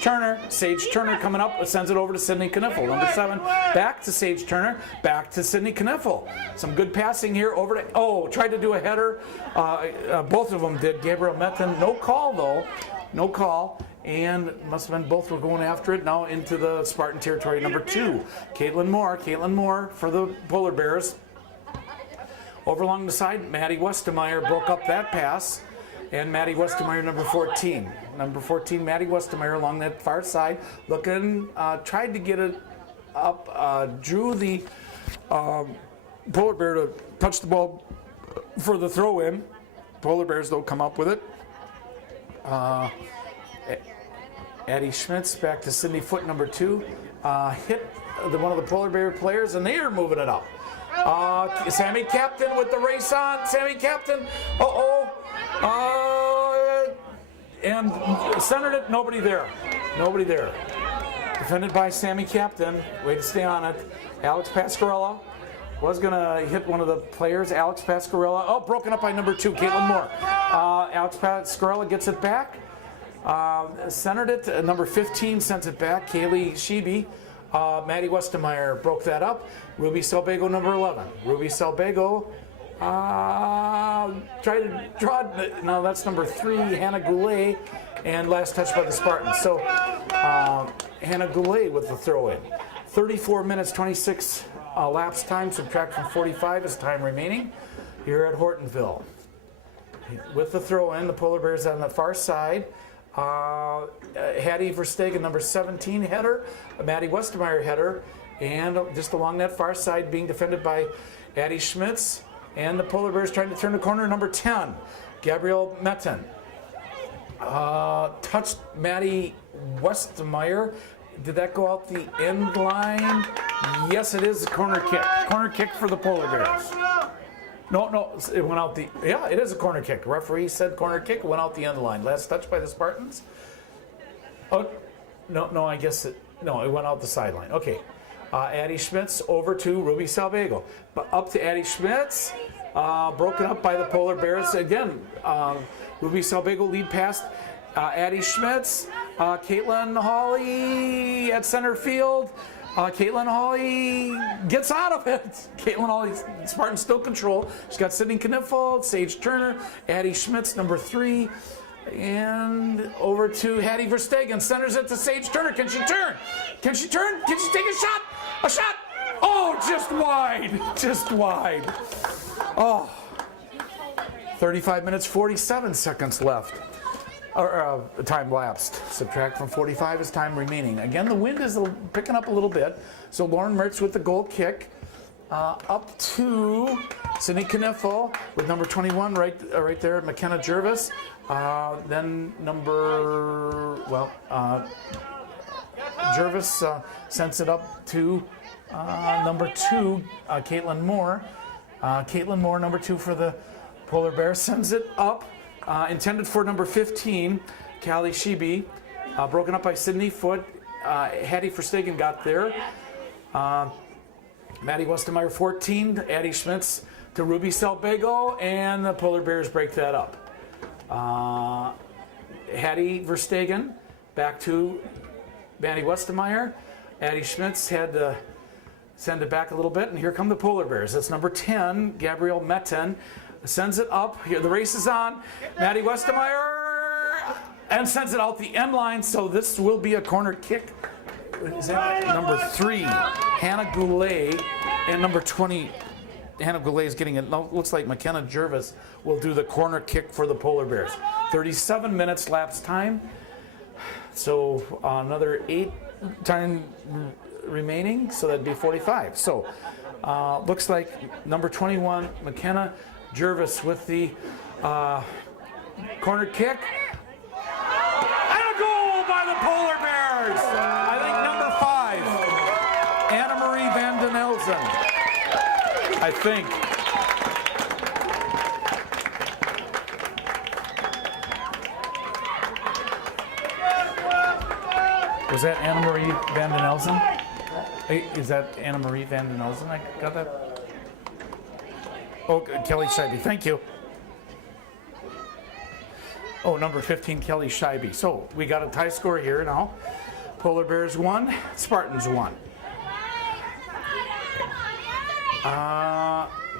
Turner. Sage Turner coming up, sends it over to Sydney Kniffel. Number 7, back to Sage Turner, back to Sydney Kniffel. Some good passing here over to, tried to do a header. Both of them did. Gabrielle Metten, no call though. No call. And must have been both were going after it. Now into the Spartan territory. Number 2, Caitlin Moore for the Polar Bears. Over along the side, Maddie Westemeyer broke up that pass. And Maddie Westemeyer, number 14. Number 14, Maddie Westemeyer along that far side. Looking, tried to get it up, drew the Polar Bear to touch the ball for the throw-in. Polar Bears, though, come up with it. Addie Schmitz back to Sydney Foote, number 2. Hit one of the Polar Bear players, and they are moving it up. Sammy Captain with the race on. Sammy Captain. And centered it. Nobody there. Defended by Sammy Captain. Way to stay on it. Alex Pascarella was going to hit one of the players. Alex Pascarella. Broken up by number 2, Caitlin Moore. Alex Pascarella gets it back. Centered it. Number 15 sent it back. Kaylee Sheeby. Maddie Westemeyer broke that up. Ruby Salbego, number 11. Ruby Salbego Try to draw. No, that's number 3, Hannah Goulet, and last touch by the Spartans. So Hannah Goulet with the throw-in. 34 minutes, 26 lapse time. Subtract from 45 is time remaining here at Hortonville. With the throw-in, the Polar Bears on the far side. Hattie Verstegen, number 17 header. Maddie Westemeyer header. And just along that far side being defended by Addie Schmitz. And the Polar Bears trying to turn the corner, number 10, Gabrielle Metten. Touched Maddie Westemeyer. Did that go out the end line? Yes, it is a corner kick. Corner kick for the Polar Bears. No, it went out the, yeah, it is a corner kick. Referee said corner kick, went out the end line. Last touch by the Spartans. Oh, no, I guess it went out the sideline. Okay. Addie Schmitz over to Ruby Salvago. But up to Addie Schmitz, broken up by the Polar Bears. Again, Ruby Salvago lead past Addie Schmitz. Caitlin Hawley at center field. Caitlin Hawley gets out of it. Caitlin Hawley, Spartans still control. She's got Sydney Kniffel, Sage Turner, Addie Schmitz, number 3. And over to Hattie Verstegen. Centers it to Sage Turner. Can she turn? Can she turn? Can she take a shot? A shot! Oh, just wide. Just wide. Oh. 35 minutes, 47 seconds left. Or time lapsed. Subtract from 45 is time remaining. Again, the wind is picking up a little bit. So Lauren Mertz with the goal kick. Up to Sydney Kniffel with number 21 right there, McKenna Jervis. Then Jervis sends it up to number 2, Caitlin Moore. Caitlin Moore, number 2 for the Polar Bears, sends it up. Intended for number 15, Callie Sheeby. Broken up by Sydney Foote. Hattie Verstegen got there. Maddie Westemeyer 14, Addie Schmitz to Ruby Salvago, and the Polar Bears break that up. Hattie Verstegen back to Maddie Westemeyer. Addie Schmitz had to send it back a little bit, and here come the Polar Bears. That's number 10, Gabrielle Metten. Sends it up. Here, the race is on. Maddie Westemeyer and sends it out the end line, so this will be a corner kick. Is that number 3, Hannah Goulet, and number 20, Hannah Goulet is getting it. Looks like McKenna Jervis will do the corner kick for the Polar Bears. 37 minutes lapse time. So another 8 time remaining, so that'd be 45. So looks like number 21, McKenna Jervis with the corner kick. And a goal by the Polar Bears! I think number 5, Anna Marie Van den Elzen. I think. Was that Anna Marie Van den Elzen? Hey, is that Anna Marie Van den Elzen? I got that? Oh, Kelly Scheibe, thank you. Oh, number 15, Kelly Scheibe. So we got a tie score here now. Polar Bears 1, Spartans 1.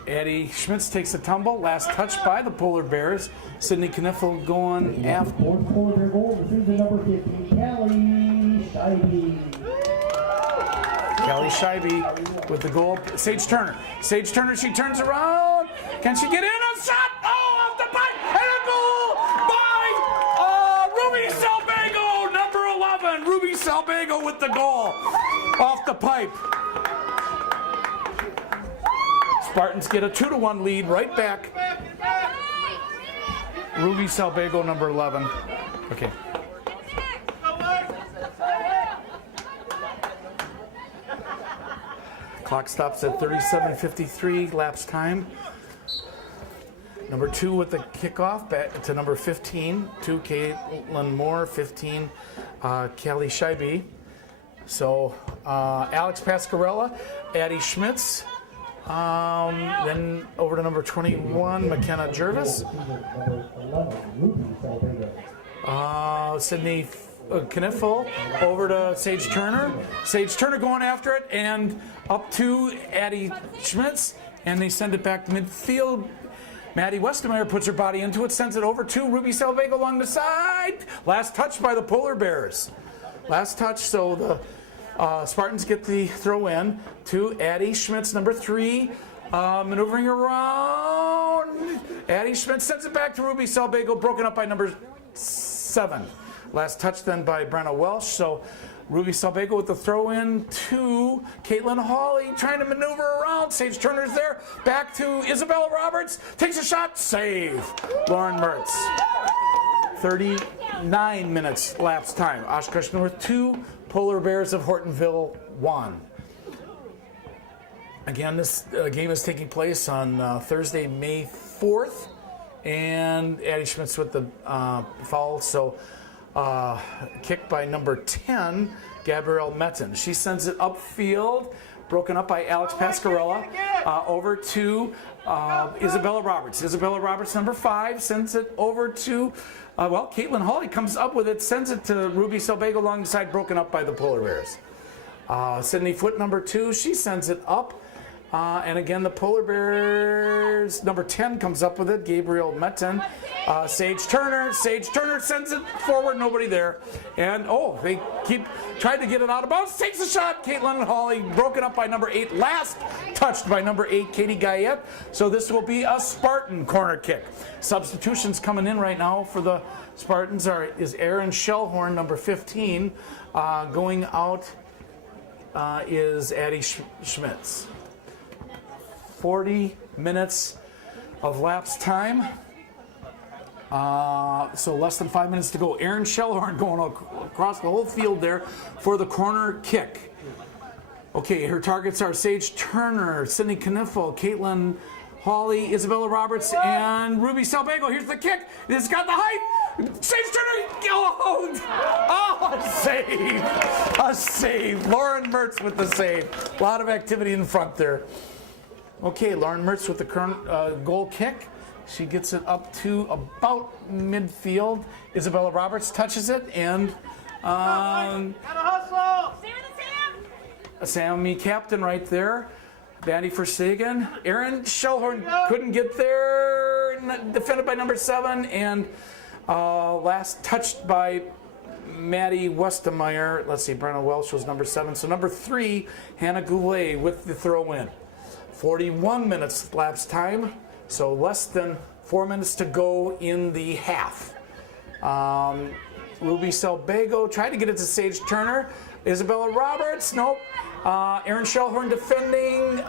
Addie Schmitz takes a tumble. Last touch by the Polar Bears. Sydney Kniffel going after. Fourth Polar Bear goal, receives the number 15, Kelly Scheibe. Kelly Scheibe with the goal. Sage Turner. Sage Turner, she turns around. Can she get in? A shot! Oh, off the pipe! And a goal by Ruby Salvago, number 11. Ruby Salvago with the goal. Off the pipe. Spartans get a 2-1 lead right back. Ruby Salvago, number 11. Okay. Clock stops at 37:53, lapse time. Number 2 with the kickoff, back to number 15, 2 Caitlin Moore, 15 Kelly Scheibe. So Alex Pascarella, Addie Schmitz, then over to number 21, McKenna Jervis. Sydney Kniffel over to Sage Turner. Sage Turner going after it, and up to Addie Schmitz. and they send it back to midfield. Maddie Westermeyer puts her body into it, sends it over to Ruby Salvago along the side. Last touch by the Polar Bears. Last touch, so the Spartans get the throw in to Addie Schmitz, number 3. Maneuvering around. Addie Schmitz sends it back to Ruby Salvago, broken up by number 7. Last touch then by Brenna Welsh. So Ruby Salvago with the throw in to Caitlin Hawley, trying to maneuver around. Sage Turner's there. Back to Isabella Roberts. Takes a shot. Save. Lauren Mertz. 39 minutes lapse time. Oshkosh North 2, Polar Bears of Hortonville 1. Again, this game is taking place on Thursday, May 4th. And Addie Schmitz with the foul. So kick by number 10, Gabrielle Metten. She sends it upfield, broken up by Alex Pascarella, over to Isabella Roberts. Isabella Roberts, number 5, sends it over to, Caitlin Hawley comes up with it, sends it to Ruby Salvago alongside, broken up by the Polar Bears. Sydney Foote, number 2, she sends it up. And again, the Polar Bears, number 10 comes up with it, Gabriel Metten. Sage Turner sends it forward, nobody there. And, they keep trying to get it out of bounds. Takes a shot, Caitlin Hawley, broken up by number 8. Last touched by number 8, Katie Guyette. So this will be a Spartan corner kick. Substitutions coming in right now for the Spartans is Erin Shellhorn, number 15. Going out is Addie Schmitz. 40 minutes of lapse time. So less than 5 minutes to go. Erin Shellhorn going across the whole field there for the corner kick. Okay, her targets are Sage Turner, Sydney Kniffel, Caitlin Hawley, Isabella Roberts, and Ruby Salvago. Here's the kick. It's got the height. Sage Turner. A save. Lauren Mertz with the save. A lot of activity in front there. Okay, Lauren Mertz with the current goal kick. She gets it up to about midfield. Isabella Roberts touches it, and Sammy Captain right there. Bandy for Sagan. Erin Shellhorn couldn't get there. Defended by number 7, and last touched by Maddie Westermeyer. Let's see, Brenna Welsh was number 7. So number 3, Hannah Goulet with the throw in. 41 minutes lapse time, so less than 4 minutes to go in the half. Ruby Salvago tried to get it to Sage Turner. Isabella Roberts, nope. Erin Shellhorn defending.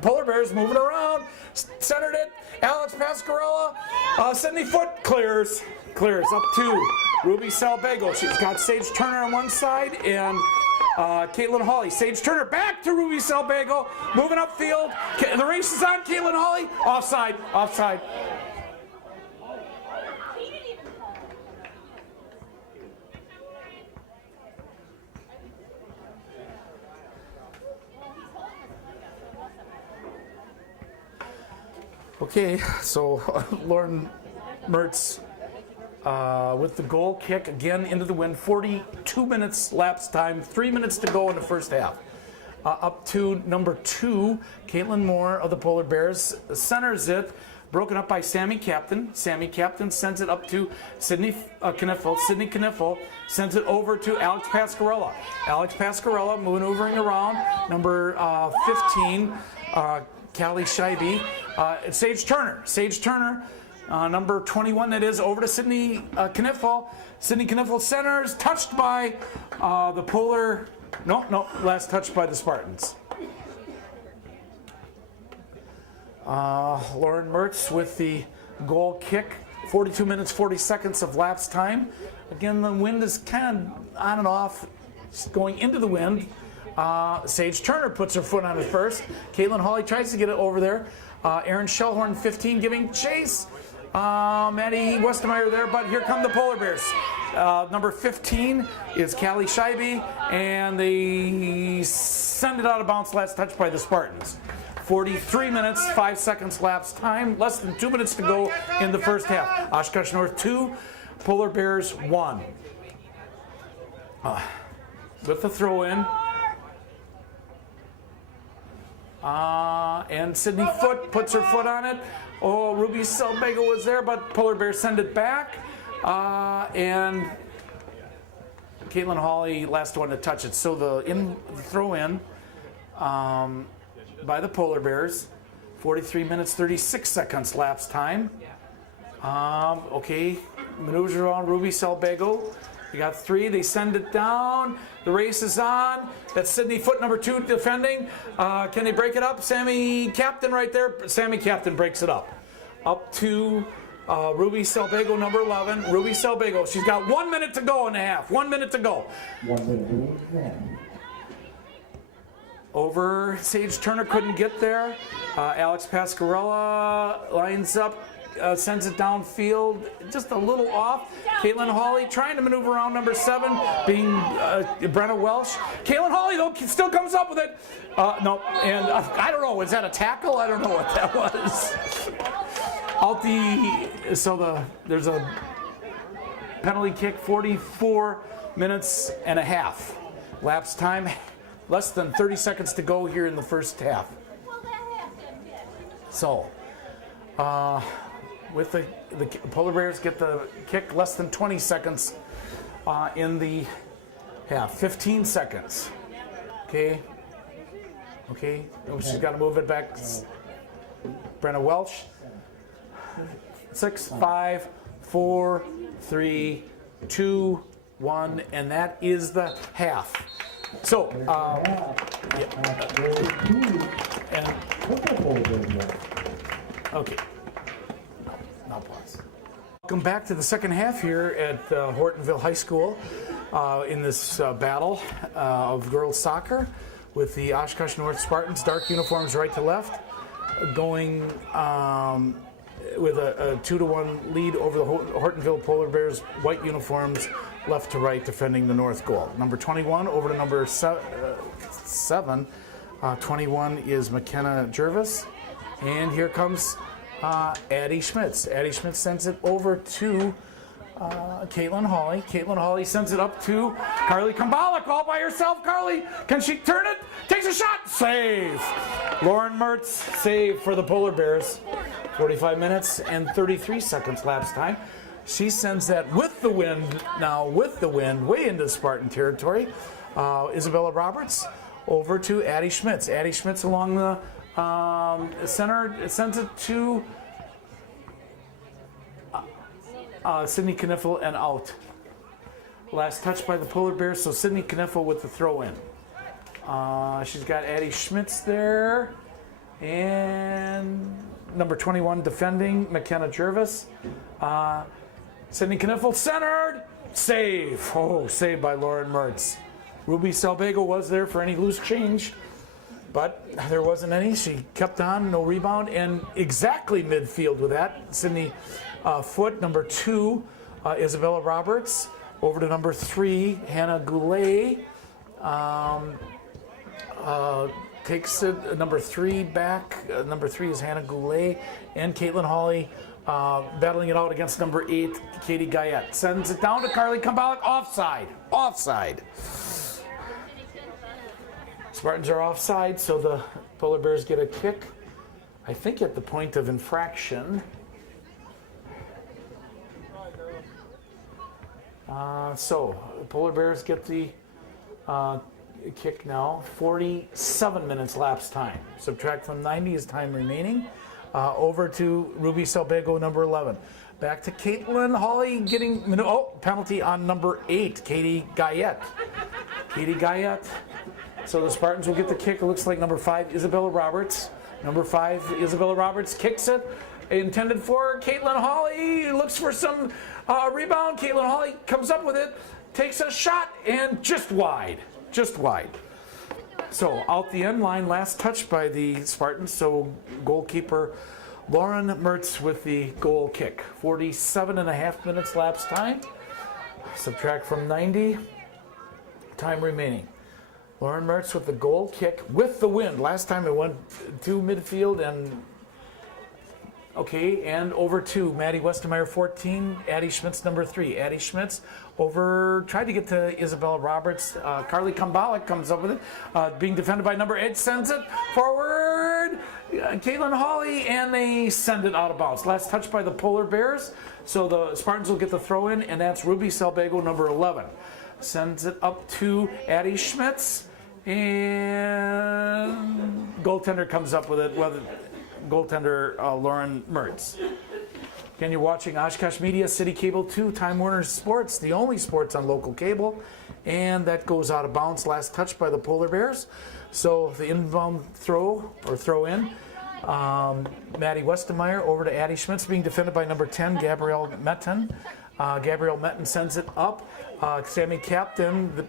Polar Bears moving around. Centered it. Alex Pascarella. Sydney Foote clears up to Ruby Salvago. She's got Sage Turner on one side and Caitlin Hawley. Sage Turner back to Ruby Salvago. Moving upfield. The race is on. Caitlin Hawley. Offside. Okay, so Lauren Mertz with the goal kick again into the wind. 42 minutes lapse time, 3 minutes to go in the first half. Up to number 2, Caitlin Moore of the Polar Bears centers it, broken up by Sammy Captain. Sammy Captain sends it up to Sydney Kniffel. Sydney Kniffel sends it over to Alex Pascarella. Alex Pascarella maneuvering around. Number 15, Callie Scheibe. Sage Turner, number 21 that is, over to Sydney Kniffel. Sydney Kniffel centers, touched by the Polar, last touched by the Spartans. Lauren Mertz with the goal kick. 42 minutes, 40 seconds of lapse time. Again, the wind is kind of on and off, going into the wind. Sage Turner puts her foot on it first. Caitlin Hawley tries to get it over there. Erin Shellhorn, 15, giving chase. Maddie Westermeyer there, but here come the Polar Bears. Number 15 is Callie Scheibe, and they send it out of bounds, last touch by the Spartans. 43 minutes, 5 seconds lapse time, less than 2 minutes to go in the first half. Oshkosh North 2, Polar Bears 1. With the throw in. And Sydney Foot puts her foot on it. Oh, Ruby Selbago was there, but Polar Bears send it back. And Caitlin Hawley, last one to touch it. So the throw in by the Polar Bears, 43 minutes, 36 seconds lapse time. Okay, maneuvers around Ruby Selbago. You got 3, they send it down. The race is on. That's Sydney Foot, number 2, defending. Can they break it up? Sammy Captain right there. Sammy Captain breaks it up. Up to Ruby Selbago, number 11. Ruby Selbago, she's got 1 minute to go and a half. 1 minute to go. 1 minute. Over, Sage Turner couldn't get there. Alex Pascarella lines up. Sends it downfield, just a little off. Caitlin Hawley trying to maneuver around number 7, being Brenna Welsh. Caitlin Hawley, though, still comes up with it. No, and I don't know, was that a tackle? I don't know what that was. There's a penalty kick, 44 minutes and a half. Lapse time, less than 30 seconds to go here in the first half. So, with the Polar Bears get the kick less than 20 seconds in the half. 15 seconds. Okay. Oh, she's got to move it back. Brenna Welch. 6, 5, 4, 3, 2, 1, and that is the half. So, okay. Now pause. Welcome back to the second half here at Hortonville High School in this battle of girls soccer with the Oshkosh North Spartans, dark uniforms right to left, going with a 2-1 lead over the Hortonville Polar Bears, white uniforms left to right defending the north goal. Number 21 over to number 7. 21 is McKenna Jervis, and here comes Addie Schmitz. Addie Schmitz sends it over to Caitlin Hawley. Caitlin Hawley sends it up to Carly Kambalak all by herself. Carly, can she turn it? Takes a shot. Save. Lauren Mertz, save for the Polar Bears. 45 minutes and 33 seconds lapse time. She sends that with the wind, way into Spartan territory. Isabella Roberts over to Addie Schmitz. Addie Schmitz along the center, it sends it to Sydney Kniffel and out. Last touch by the Polar Bears, so Sydney Kniffel with the throw in. She's got Addie Schmitz there, and number 21 defending, McKenna Jervis. Sydney Kniffel centered, save. Oh, saved by Lauren Mertz. Ruby Selbago was there for any loose change, but there wasn't any. She kept on, no rebound, and exactly midfield with that. Sydney Foot, number 2, Isabella Roberts, over to number 3, Hannah Goulet. Takes it, number 3 back. Number 3 is Hannah Goulet, and Caitlin Hawley battling it out against number 8, Katie Guyette. Sends it down to Carly Kambalak, offside. Spartans are offside, so the Polar Bears get a kick, I think at the point of infraction. So the Polar Bears get the kick now. 47 minutes lapse time. Subtract from 90 is time remaining. Over to Ruby Selbago, number 11. Back to Caitlin Hawley getting, penalty on number 8, Katie Guyette. So the Spartans will get the kick. It looks like number 5, Isabella Roberts. Number 5, Isabella Roberts kicks it. Intended for Caitlin Hawley. Looks for some rebound. Caitlin Hawley comes up with it. Takes a shot and just wide. So out the end line, last touch by the Spartans. So goalkeeper Lauren Mertz with the goal kick. 47.5 minutes lapse time. Subtract from 90. Time remaining. Lauren Mertz with the goal kick with the wind. Last time it went to midfield and Okay, and over to Maddie Westermeyer, 14, Addie Schmitz, number 3. Addie Schmitz over, tried to get to Isabella Roberts. Carly Kumbalik comes up with it, being defended by number 8, sends it forward. Caitlin Hawley, and they send it out of bounds. Last touch by the Polar Bears, so the Spartans will get the throw in, and that's Ruby Salbago, number 11. Sends it up to Addie Schmitz, and goaltender comes up with it. Goaltender Lauren Mertz. Again, you're watching Oshkosh Media, City Cable 2, Time Warner Sports, the only sports on local cable, and that goes out of bounds. Last touch by the Polar Bears. So the inbound throw in, Maddie Westermeyer over to Addie Schmitz, being defended by number 10, Gabrielle Metten. Gabrielle Metten sends it up. Sammy Captain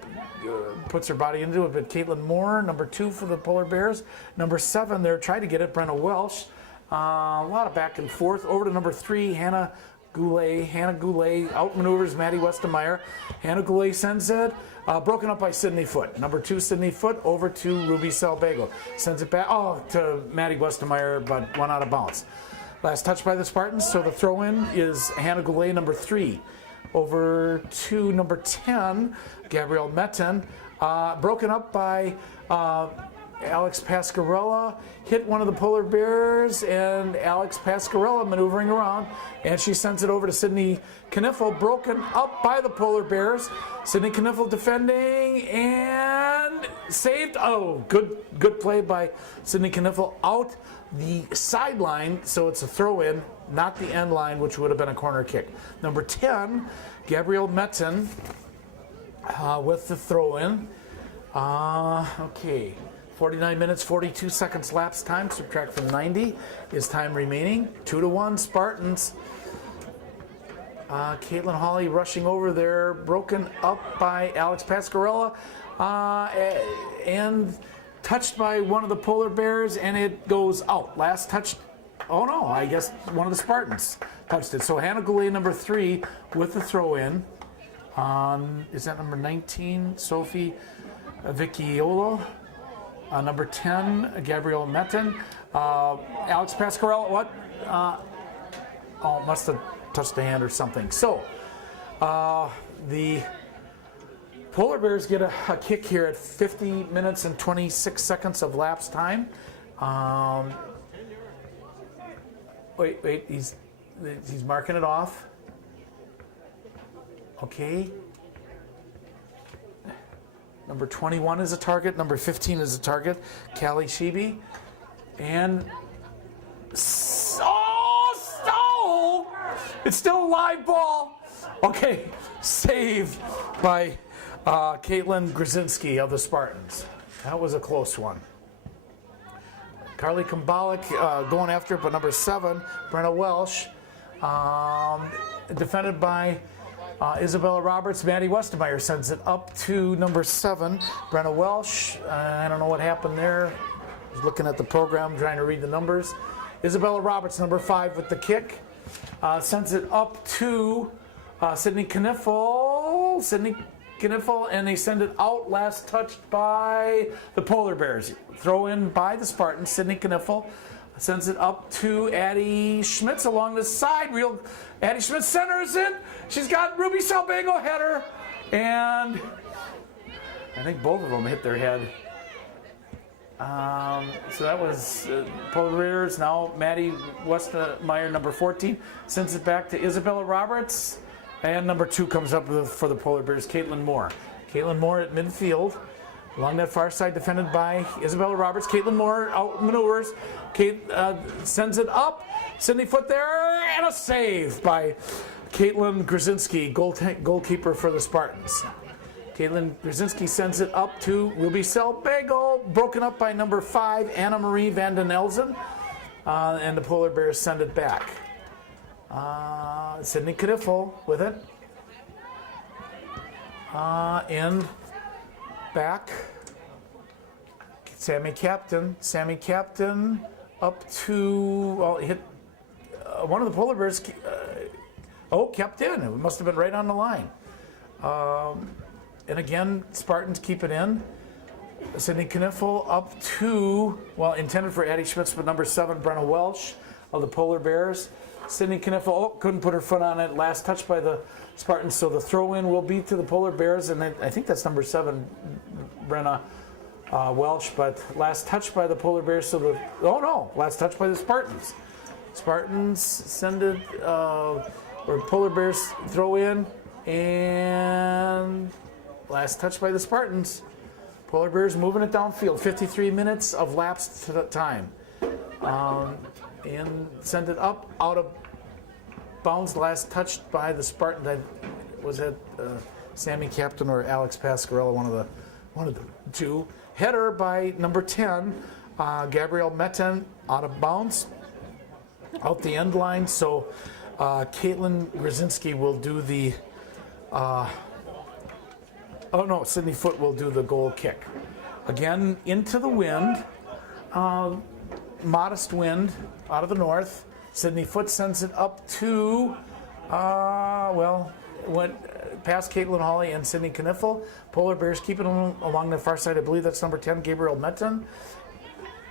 puts her body into it, but Caitlin Moore, number 2 for the Polar Bears. Number 7 there, tried to get it, Brenna Welsh. A lot of back and forth. Over to number 3, Hannah Goulet. Hannah Goulet outmaneuvers Maddie Westermeyer. Hannah Goulet sends it. Broken up by Sydney Foote. Number 2, Sydney Foote, over to Ruby Salbago. Sends it back to Maddie Westermeyer, but one out of bounds. Last touch by the Spartans, so the throw-in is Hannah Goulet, number 3. Over to number 10, Gabrielle Metten. Broken up by Alex Pascarella. Hit one of the Polar Bears, and Alex Pascarella maneuvering around, and she sends it over to Sydney Kniffel. Broken up by the Polar Bears. Sydney Kniffel defending and saved. Oh, good play by Sydney Kniffel out the sideline, so it's a throw-in, not the end line, which would have been a corner kick. Number 10, Gabrielle Metzen with the throw-in. Okay, 49 minutes, 42 seconds lapse time. Subtract from 90 is time remaining. 2-1 Spartans. Caitlin Hawley rushing over there, broken up by Alex Pascarella, and touched by one of the Polar Bears, and it goes out. Last touch, oh no, I guess one of the Spartans touched it. So Hannah Goulet, number 3, with the throw-in. Is that number 19, Sophie Vicchiolo? Number 10, Gabrielle Metten. Alex Pascarella, what? Must have touched the hand or something. So, the Polar Bears get a kick here at 50 minutes and 26 seconds of lapse time. Wait, he's marking it off. Okay. Number 21 is a target. Number 15 is a target. Callie Sheeby. And it's still a live ball. Okay, saved by Caitlin Grzinski of the Spartans. That was a close one. Carly Kumbalik going after it, but number 7, Brenna Welsh, defended by Isabella Roberts. Maddie Westermeyer sends it up to number 7, Brenna Welsh. I don't know what happened there. I was looking at the program, trying to read the numbers. Isabella Roberts, number 5, with the kick. Sends it up to Sydney Kniffel. And they send it out. Last touched by the Polar Bears. Throw in by the Spartans. Sydney Kniffel sends it up to Addie Schmitz along the side. Addie Schmitz centers it. She's got Ruby Salbago header. And I think both of them hit their head. So that was Polar Bears. Now Maddie Westermeyer, number 14, sends it back to Isabella Roberts. And number 2 comes up for the Polar Bears, Caitlin Moore. Caitlin Moore at midfield. Along that far side, defended by Isabella Roberts. Caitlin Moore outmaneuvers. Sends it up. Sydney Foote there, and a save by Caitlin Grzinski, goalkeeper for the Spartans. Caitlin Grzinski sends it up to Ruby Salbago, broken up by number 5, Anna Marie Van den Elzen, and the Polar Bears send it back. Sydney Kniffel with it. And back. Sammy Captain up to, well, hit one of the Polar Bears. Kept in. It must have been right on the line. And again, Spartans keep it in. Sydney Kniffel up to, well, intended for Addie Schmitz, but number 7, Brenna Welsh. of the Polar Bears. Sydney Kniffel couldn't put her foot on it. Last touch by the Spartans, so the throw-in will be to the Polar Bears, and I think that's number 7, Brenna Welsh, but last touch by the Polar Bears, so last touch by the Spartans. Spartans send it, or Polar Bears throw in, and last touch by the Spartans. Polar Bears moving it downfield. 53 minutes of lapsed time. And send it up, out of bounds, last touched by the Spartans. Was that Sammy Captain or Alex Pasquarella, one of the two. Header by number 10, Gabrielle Metten, out of bounds, out the end line. So Caitlin Grzinski will do the, Sydney Foote will do the goal kick. Again, into the wind, modest wind out of the north. Sydney Foote sends it up to, went past Caitlin Hawley and Sydney Kniffel. Polar Bears keep it along the far side. I believe that's number 10, Gabrielle Metten.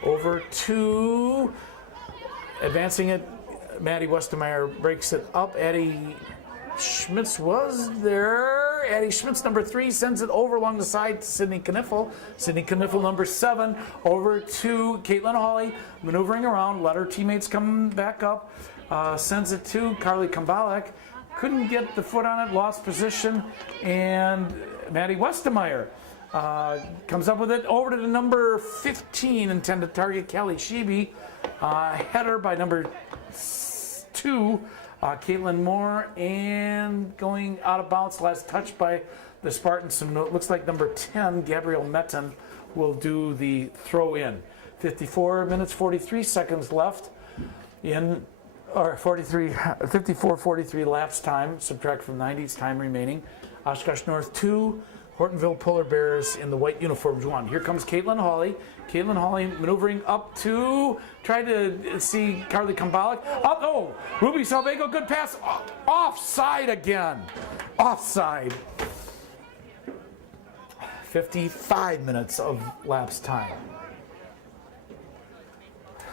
Over to, advancing it, Maddie Westermeyer breaks it up. Addie Schmitz was there. Addie Schmitz, number 3, sends it over along the side to Sydney Kniffel. Sydney Kniffel, number 7, over to Caitlin Hawley, maneuvering around, let her teammates come back up. Sends it to Carly Kambalek. Couldn't get the foot on it, lost position, and Maddie Westermeyer comes up with it over to the number 15, intended target, Callie Sheeby. Header by number 2, Caitlin Moore, and going out of bounds, last touch by the Spartans. And it looks like number 10, Gabrielle Metten, will do the throw in. 54 minutes, 43 seconds left in, or 54-43 lapse time, subtract from 90's time remaining. Oshkosh North 2, Hortonville Polar Bears in the white uniforms 1. Here comes Caitlin Hawley. Caitlin Hawley maneuvering up to try to see Carly Kambalek. Ruby Salvago, good pass. Offside again. Offside. 55 minutes of lapse time.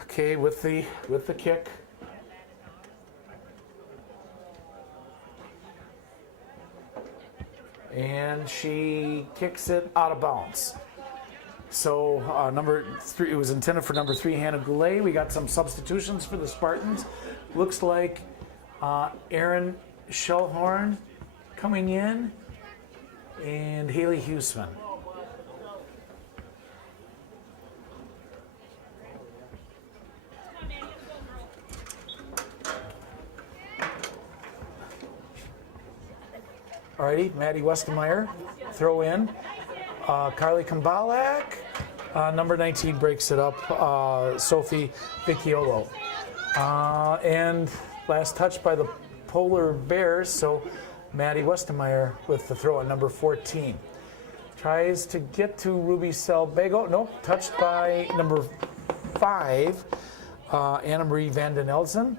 Okay, with the kick. And she kicks it out of bounds. So number 3, it was intended for number 3, Hannah Goulet. We got some substitutions for the Spartans. Looks like Erin Shellhorn coming in, and Haley Huseman. Alrighty, Maddie Westermeyer, throw in. Carly Kambalek, number 19 breaks it up. Sophie Vecchiolo. And last touch by the Polar Bears, so Maddie Westermeyer with the throw at number 14. Tries to get to Ruby Salvago. Nope, touched by number 5, Anna Marie Vanden Elsen.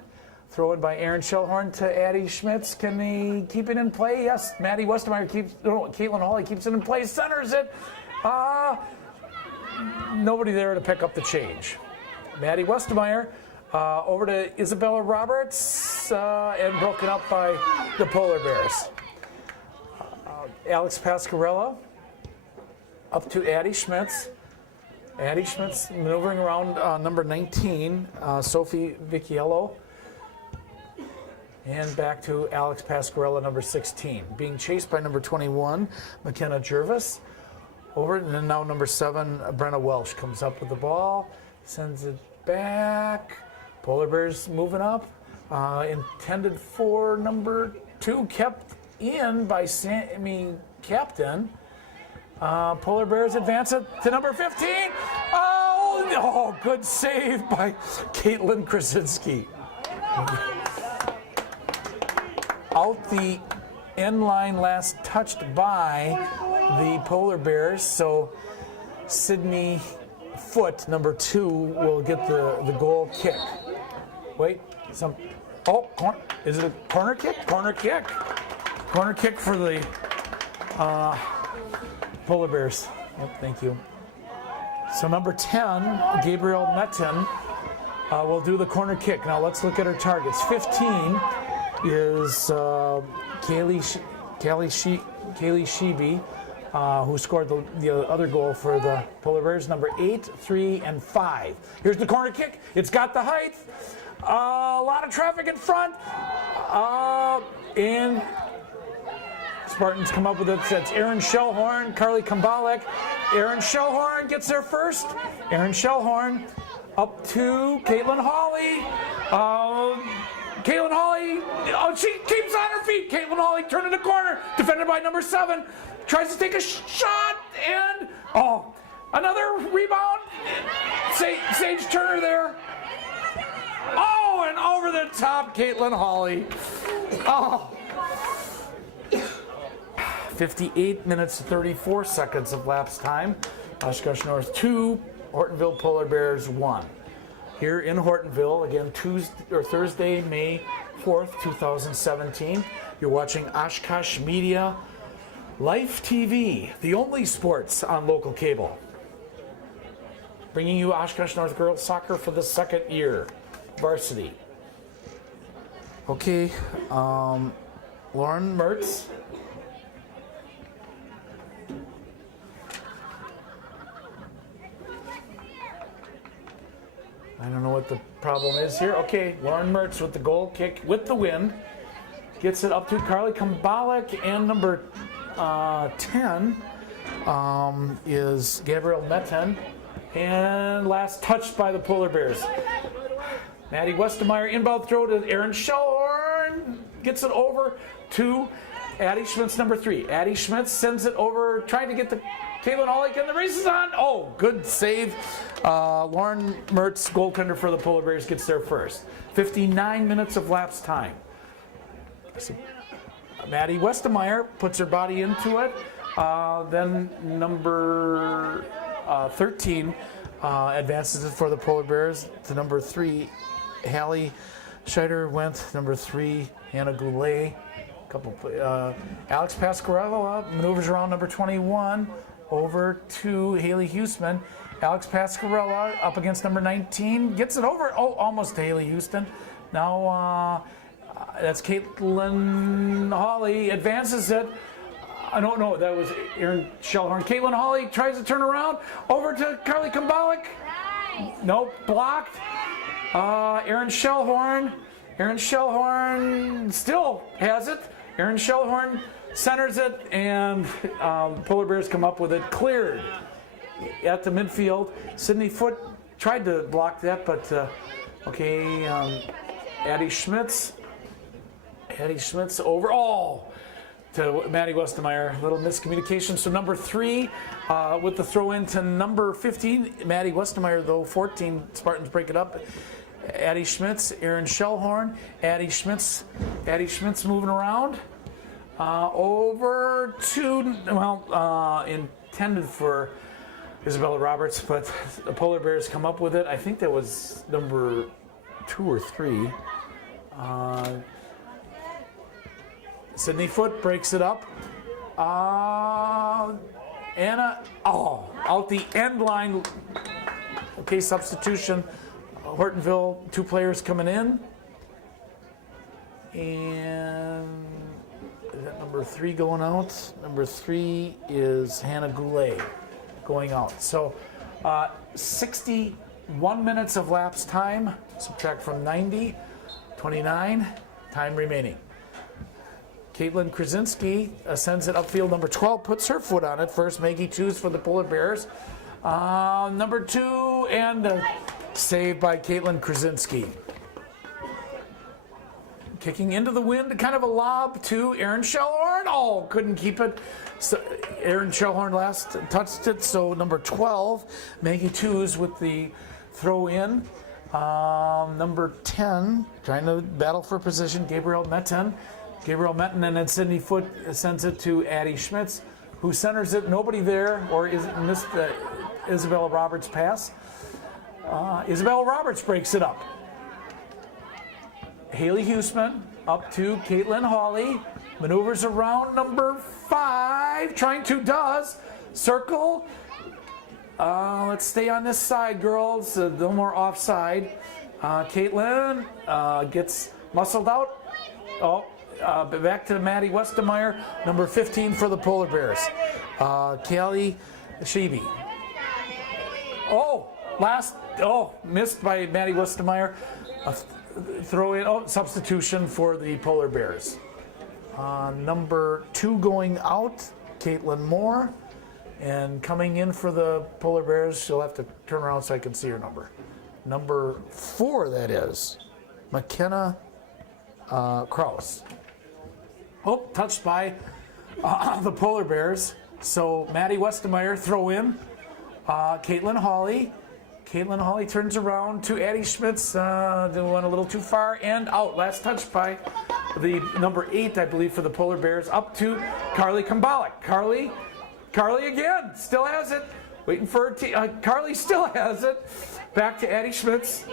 Throw in by Erin Shellhorn to Addie Schmitz. Can they keep it in play? Yes. Maddie Westermeyer Caitlin Hawley keeps it in play. Centers it. Nobody there to pick up the change. Maddie Westermeyer over to Isabella Roberts and broken up by the Polar Bears. Alex Pasquarella up to Addie Schmitz. Addie Schmitz maneuvering around number 19, Sophie Vecchiello. And back to Alex Pasquarella, number 16. Being chased by number 21, McKenna Jervis. Over, and then now number 7, Brenna Welsh comes up with the ball, sends it back. Polar Bears moving up. Intended for number 2, kept in by Sammy Captain. Polar Bears advance it to number 15. Oh, good save by Caitlin Krasinski. Out the end line, last touched by the Polar Bears. So Sydney Foote, number 2, will get the goal kick. Wait, is it a corner kick? Corner kick. Corner kick for the Polar Bears. Yep, thank you. So number 10, Gabrielle Metten, will do the corner kick. Now let's look at her targets. 15 is Kaylee Sheeby, who scored the other goal for the Polar Bears. Number 8, 3, and 5. Here's the corner kick. It's got the height. A lot of traffic in front. And Spartans come up with it. That's Aaron Shellhorn, Carly Kambalek. Aaron Shellhorn gets there first. Aaron Shellhorn up to Caitlin Hawley. Caitlin Hawley, she keeps on her feet. Caitlin Hawley turning the corner, defended by number 7. Tries to take a shot, and another rebound. Sage Turner there. Oh, and over the top, Caitlin Hawley. 58 minutes, 34 seconds of lapse time. Oshkosh North 2, Hortonville Polar Bears 1. Here in Hortonville, again, Thursday, May 4th, 2017. You're watching Oshkosh Media Life TV, the only sports on local cable. Bringing you Oshkosh North girls soccer for the second year, varsity. Okay, Lauren Mertz. I don't know what the problem is here. Okay, Lauren Mertz with the goal kick with the wind. Gets it up to Carly Kambalek, and number 10 is Gabrielle Metten. And last touched by the Polar Bears. Maddie Westemeyer, inbound throw to Aaron Shellhorn. Gets it over to Addie Schmitz, number 3. Addie Schmitz sends it over, trying to get the Caitlin Hawley, and the race is on. Oh, good save. Lauren Mertz, goaltender for the Polar Bears, gets there first. 59 minutes of lapse time. Maddie Westemeyer puts her body into it. Then number 13 advances it for the Polar Bears to number 3. Hallie Scheider went. Number 3, Hannah Goulet. Alex Pasquarella maneuvers around number 21 over to Haley Huseman. Alex Pasquarella up against number 19. Gets it over. Oh, almost to Haley Houston. Now that's Caitlin Hawley. Advances it. No, that was Aaron Shellhorn. Caitlin Hawley tries to turn around. Over to Carly Kambalek. Nope, blocked. Aaron Shellhorn. Aaron Shellhorn still has it. Aaron Shellhorn centers it, and Polar Bears come up with it cleared at the midfield. Sydney Foote tried to block that, but Addie Schmitz over. To Maddie Westemeyer. Little miscommunication. So number 3 with the throw in to number 15. Maddie Westemeyer, though, 14. Spartans break it up. Addie Schmitz, Aaron Shellhorn. Addie Schmitz moving around. Over to, intended for Isabella Roberts, but the Polar Bears come up with it. I think that was number 2 or 3. Sydney Foote breaks it up. Anna, out the end line. Okay, substitution. Hortonville, 2 players coming in. And is that number 3 going out? Number 3 is Hannah Goulet going out. So 61 minutes of lapse time. Subtract from 90, 29, time remaining. Caitlin Krasinski sends it upfield. Number 12 puts her foot on it. First, Maggie Choose for the Polar Bears. Number 2, and saved by Caitlin Krasinski. Kicking into the wind, kind of a lob to Aaron Shellhorn. Oh, couldn't keep it. So Aaron Shellhorn last touched it. So number 12, Maggie Choose with the throw in. Number 10, trying to battle for position, Gabrielle Metten, and then Sydney Foote sends it to Addie Schmitz, who centers it. Nobody there, or missed the Isabella Roberts pass. Isabella Roberts breaks it up. Haley Huseman up to Caitlin Hawley, maneuvers around number 5, does. Circle. Let's stay on this side, girls. No more offside. Caitlin gets muscled out. Back to Maddie Westermeyer, number 15 for the Polar Bears. Callie Sheeby. Missed by Maddie Westermeyer. Throw in, substitution for the Polar Bears. Number 2 going out, Caitlin Moore. And coming in for the Polar Bears, she'll have to turn around so I can see her number. Number 4, that is, McKenna Kraus. Touched by the Polar Bears. So Maddie Westermeyer throw in. Caitlin Hawley. Caitlin Hawley turns around to Addie Schmitz, went a little too far and out. Last touch by the number 8, I believe, for the Polar Bears, up to Carly Kumbalik. Carly again, still has it. Waiting for her Carly still has it. Back to Addie Schmitz.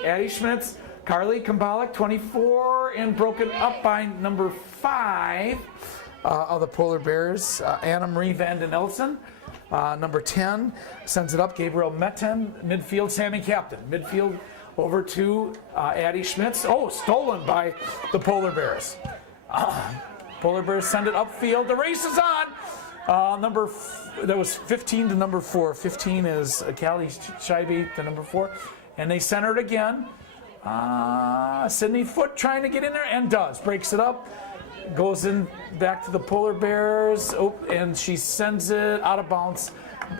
Carly Kumbalik, 24, and broken up by number 5 of the Polar Bears, Anna Marie Vanden Nelson. Number 10 sends it up, Gabriel Metten. Midfield, Sammy Captain. Midfield over to Addie Schmitz. Stolen by the Polar Bears. Polar Bears send it upfield. The race is on. That was 15 to number 4. 15 is Callie Scheibe, the number 4. And they center it again. Sydney Foote trying to get in there and does. Breaks it up. Goes in back to the Polar Bears. And she sends it out of bounds.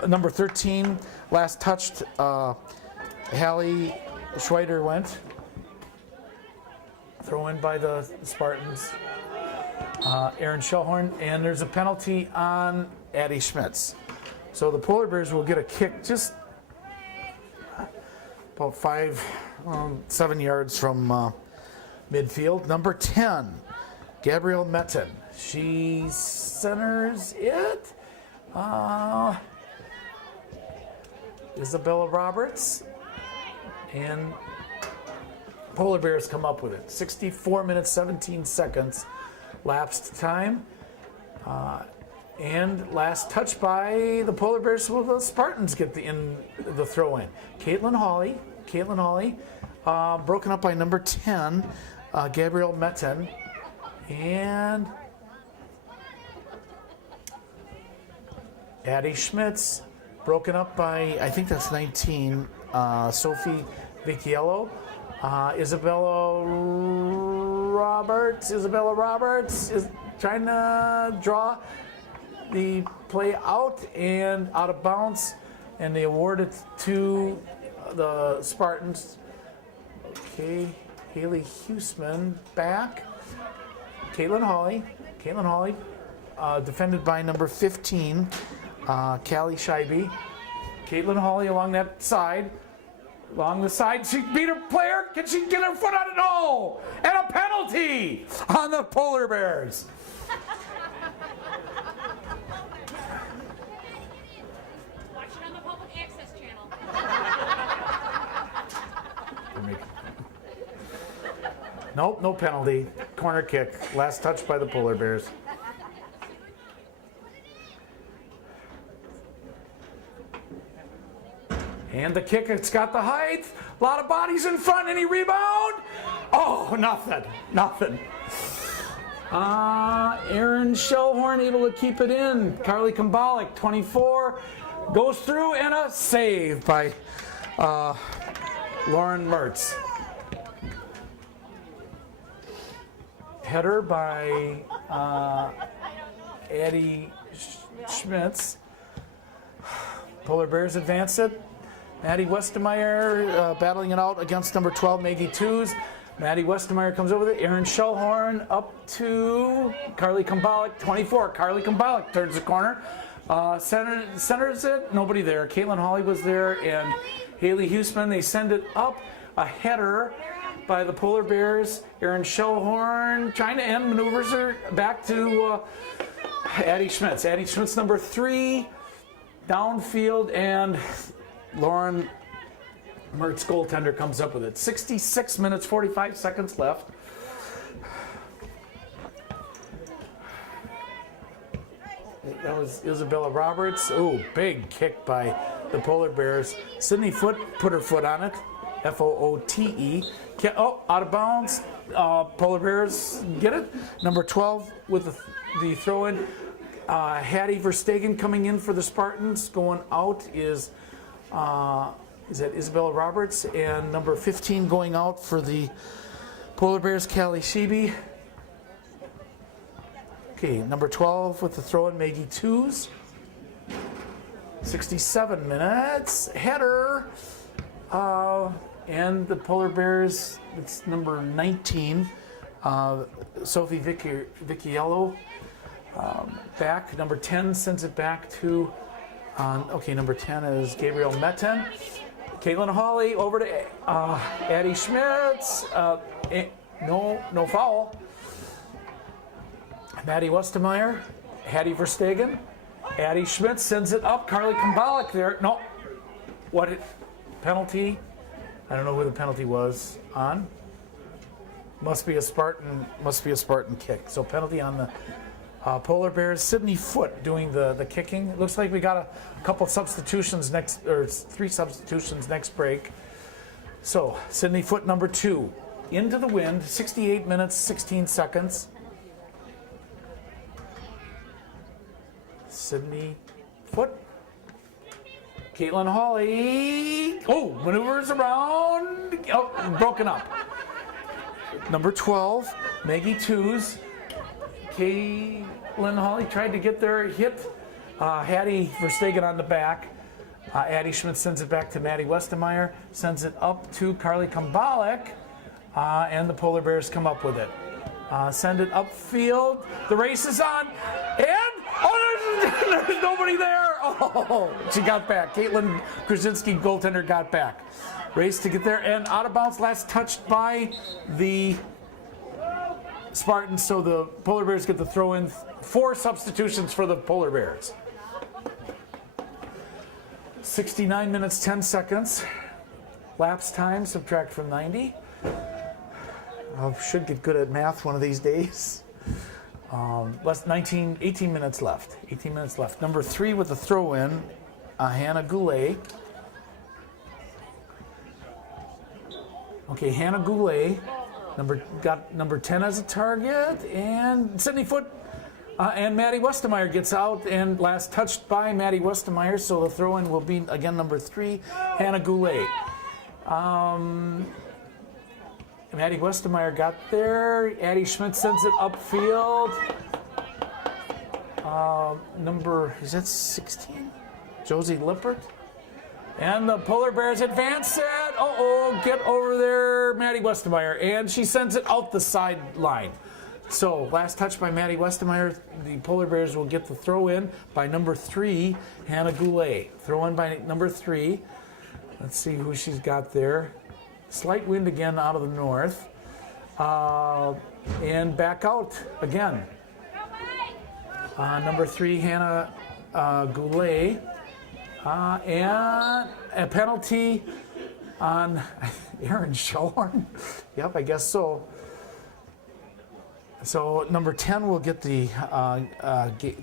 Number 13, last touched. Hallie Schweider went. Throw in by the Spartans. Aaron Schellhorn. And there's a penalty on Addie Schmitz. So the Polar Bears will get a kick just about 7 yards from midfield. Number 10, Gabrielle Metten. She centers it. Isabella Roberts. And Polar Bears come up with it. 64 minutes, 17 seconds lapsed time. And last touch by the Polar Bears. Well, the Spartans get the throw in. Caitlin Hawley, broken up by number 10, Gabrielle Metten, and Addie Schmitz, broken up by, I think that's 19, Sophie Vecchiello. Isabella Roberts is trying to draw the play out and out of bounds, and they award it to the Spartans. Okay, Haley Huseman back. Caitlin Hawley, defended by number 15, Callie Scheibe. Caitlin Hawley along the side, she beat her player. Can she get her foot on it? No! And a penalty on the Polar Bears. Nope, no penalty. Corner kick. Last touch by the Polar Bears. And the kick, it's got the height. A lot of bodies in front. Any rebound? Oh, nothing. Aaron Schellhorn able to keep it in. Carly Kumbalik, 24, goes through, and a save by Lauren Mertz. Header by Addie Schmitz. Polar Bears advance it. Maddie Westermeyer battling it out against number 12, Maggie Tews. Maddie Westermeyer comes over there. Aaron Schellhorn up to Carly Kumbalik, 24. Carly Kumbalik turns the corner. Centers it. Nobody there. Caitlin Hawley was there, and Haley Huseman. They send it up. A header by the Polar Bears. Aaron Schellhorn trying to end, maneuvers her back to Addie Schmitz. Addie Schmitz, number 3, downfield, and Lauren Mertz, goaltender, comes up with it. 66 minutes, 45 seconds left. That was Isabella Roberts. Oh, big kick by the Polar Bears. Sydney Foote put her foot on it. Foote. Oh, out of bounds. Polar Bears get it. Number 12 with the throw in. Hattie Verstegen coming in for the Spartans. Going out is that Isabella Roberts, and number 15 going out for the Polar Bears, Callie Sheeby. Okay, number 12 with the throw in, Maggie Tews. 67 minutes. Header. And the Polar Bears, it's number 19, Sophie Viciello. Back. Number 10 sends it back to, number 10 is Gabrielle Metten. Caitlin Hawley over to Addie Schmitz. No foul. Maddie Westermeyer, Hattie Verstegen. Addie Schmitz sends it up. Carly Kumbalik there. No. Penalty? I don't know who the penalty was on. Must be a Spartan kick. So penalty on the Polar Bears. Sydney Foote doing the kicking. It looks like we got a couple substitutions three substitutions next break. So Sydney Foote, number 2, into the wind. 68 minutes, 16 seconds. Sydney Foote. Caitlin Hawley. Oh, maneuvers around. Oh, broken up. Number 12, Maggie Tews. Caitlin Hawley tried to get there, hit Hattie Verstegen on the back. Addie Schmidt sends it back to Maddie Westermeyer, sends it up to Carly Kumbalik, and the Polar Bears come up with it. Send it upfield. The race is on, and there's nobody there. Oh, she got back. Caitlin Krasinski, goaltender, got back. Race to get there, and out of bounds, last touched by the Spartans, so the Polar Bears get the throw in. 4 substitutions for the Polar Bears. 69 minutes, 10 seconds. Lapse time, subtract from 90. I should get good at math one of these days. 18 minutes left. 18 minutes left. Number 3 with the throw in, Hannah Goulet. Okay, Hannah Goulet. Got number 10 as a target, and Sydney Foote and Maddie Westermeyer gets out, and last touched by Maddie Westermeyer, so the throw-in will be, again, number 3, Hannah Goulet. Maddie Westermeyer got there. Addie Schmidt sends it upfield. Is that 16? Josie Lippert. And the Polar Bears advance it. Get over there, Maddie Westermeyer. And she sends it out the sideline. So, last touch by Maddie Westermeyer. The Polar Bears will get the throw in by number 3, Hannah Goulet. Throw in by number 3. Let's see who she's got there. Slight wind again out of the north. And back out again. Number 3, Hannah Goulet. And a penalty on Erin Shellhorn. Yep, I guess so. So number 10 will get the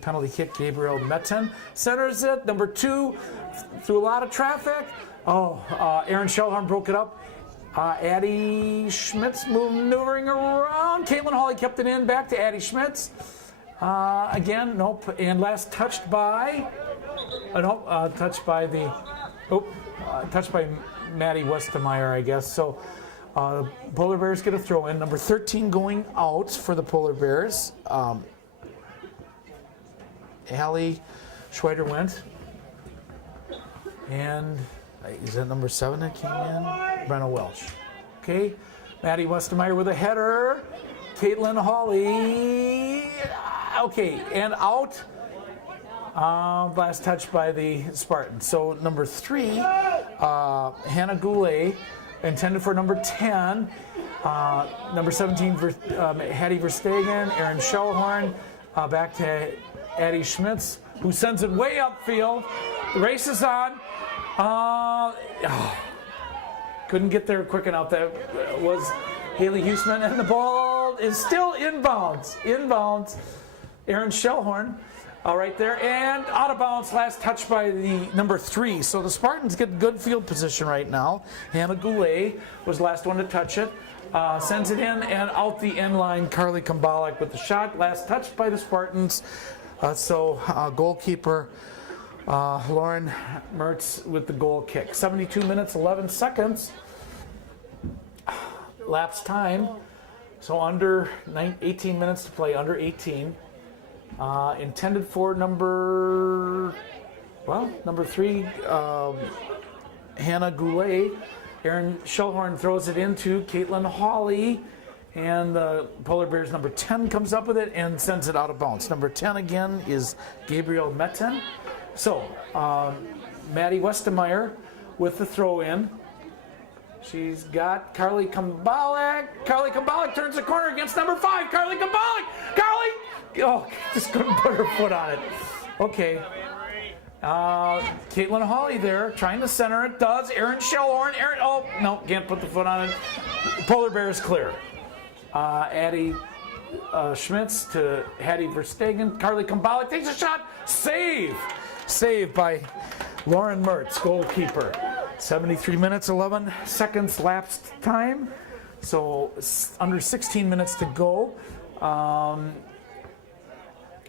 penalty kick. Gabrielle Metten centers it. Number 2, through a lot of traffic. Erin Shellhorn broke it up. Addie Schmitz maneuvering around. Caitlin Hawley kept it in. Back to Addie Schmitz. Again, nope. And last touched by... touched by Maddie Westermeyer, I guess. So Polar Bears get a throw in. Number 13 going out for the Polar Bears. Hallie Schweider went. And is that number 7 that came in? Brenna Welch. Okay. Maddie Westermeyer with a header. Caitlin Hawley. Okay, and out. Last touch by the Spartans. So number 3, Hannah Goulet, intended for number 10. Number 17, Hattie Verstegen, Erin Shellhorn, back to Addie Schmitz, who sends it way upfield. The race is on. Couldn't get there quick enough. That was Haley Huseman, and the ball is still inbounds. Erin Shellhorn Right there, and out of bounds, last touch by the number 3. So the Spartans get good field position right now. Hannah Goulet was the last one to touch it. Sends it in and out the end line. Carly Kumbalik with the shot, last touched by the Spartans. Goalkeeper Lauren Mertz with the goal kick. 72 minutes, 11 seconds. Lapse time. So under 18 minutes to play, under 18. Intended for number 3, Hannah Goulet. Erin Shellhorn throws it into Caitlin Hawley, and the Polar Bears number 10 comes up with it and sends it out of bounds. Number 10 again is Gabrielle Metten. So, Maddie Westemeyer with the throw in. She's got Carly Kumbalik. Carly Kumbalik turns the corner against number 5. Carly Kumbalik! Carly! Oh, just couldn't put her foot on it. Okay. Caitlin Hawley there, trying to center it. Does. Erin Shellhorn. Oh, no, can't put the foot on it. Polar Bears clear. Addie Schmitz to Hattie Verstegen. Carly Kumbalik takes a shot. Save! Save by Lauren Mertz, goalkeeper. 73 minutes, 11 seconds lapsed time. So under 16 minutes to go.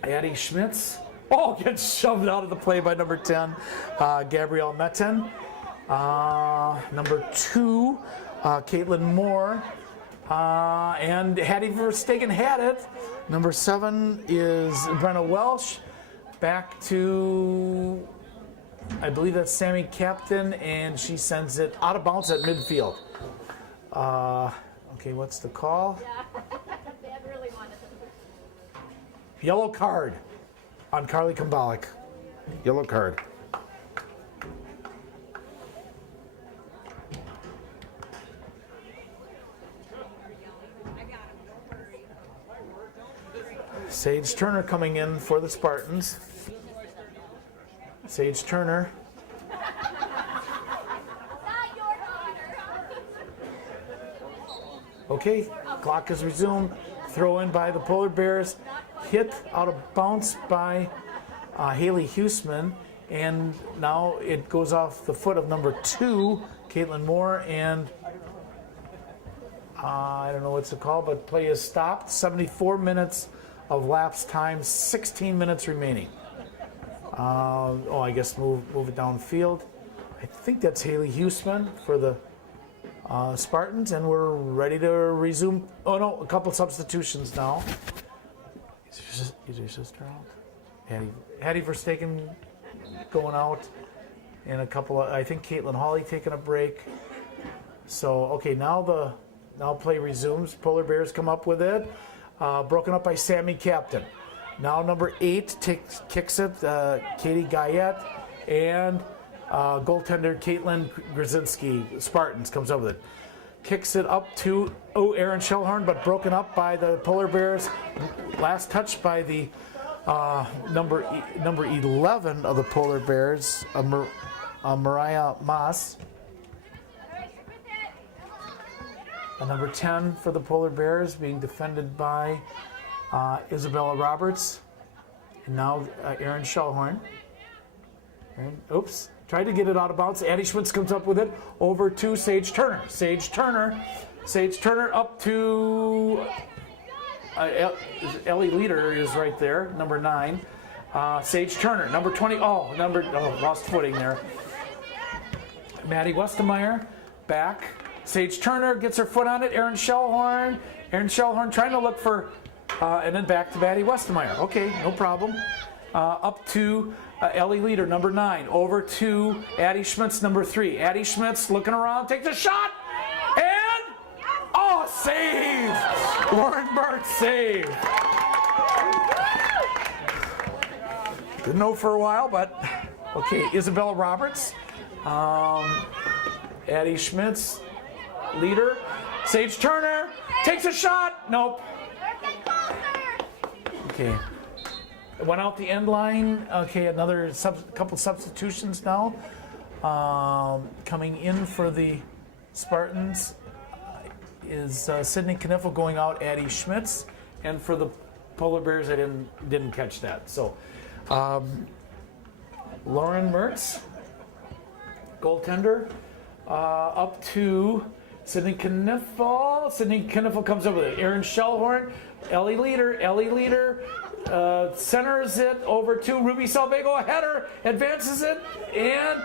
Addie Schmitz. Oh, gets shoved out of the play by number 10, Gabrielle Metten. Number 2, Caitlin Moore. And Hattie Verstegen had it. Number 7 is Brenna Welsh. Back to, I believe that's Sammy Captain, and she sends it out of bounds at midfield. Okay, what's the call? Yellow card on Carly Kumbalik. Yellow card. Sage Turner coming in for the Spartans. Sage Turner. Okay, clock is resumed. Throw in by the Polar Bears. Hit out of bounds by Haley Huseman. And now it goes off the foot of number 2, Caitlin Moore. And I don't know what's it called, but play is stopped. 74 minutes of lapse time, 16 minutes remaining. I guess move it downfield. I think that's Haley Huseman for the Spartans, and we're ready to resume. Oh no, a couple substitutions now. Is your sister out? Hattie Verstegen going out, and a couple of, I think Caitlin Hawley taking a break. So okay, now play resumes. Polar Bears come up with it. Broken up by Sammy Captain. Now number 8 kicks it, Katie Guyette, and goaltender Caitlin Grzinski, Spartans, comes up with it. Kicks it up to Erin Shellhorn, but broken up by the Polar Bears. Last touch by the number 11 of the Polar Bears, Mariah Maas. Number 10 for the Polar Bears, being defended by Isabella Roberts. And now Erin Shellhorn. Tried to get it out of bounds. Addie Schmitz comes up with it. Over to Sage Turner. Sage Turner up to Ellie Leader is right there, number 9. Sage Turner, number 20. Lost footing there. Maddie Westemeyer back. Sage Turner gets her foot on it. Erin Shellhorn trying to look for, and then back to Maddie Westemeyer. Okay, no problem. Up to Ellie Leader, number 9. Over to Addie Schmitz, number 3. Addie Schmitz looking around, takes a shot, and save! Lauren Mertz, save. Didn't know for a while, but okay. Isabella Roberts, Addie Schmitz. Leader, Sage Turner takes a shot. Nope. Okay. Went out the end line. Okay, another couple substitutions now. Coming in for the Spartans is Sydney Kniffel going out. Addie Schmitz, and for the Polar Bears, I didn't catch that. So Lauren Mertz, goaltender, up to Sydney Kniffel. Sydney Kniffel comes up with it. Aaron Shellhorn, Ellie Leader, centers it over to Ruby Salvago, a header, advances it, and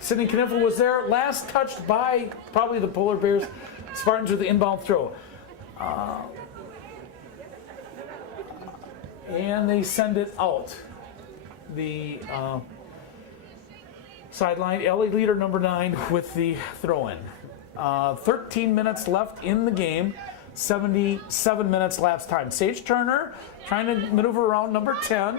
Sydney Kniffel was there, last touched by probably the Polar Bears. Spartans with the inbound throw. And they send it out. The sideline, Ellie Leader, number 9, with the throw-in. 13 minutes left in the game. 77 minutes lapse time. Sage Turner trying to maneuver around number 10.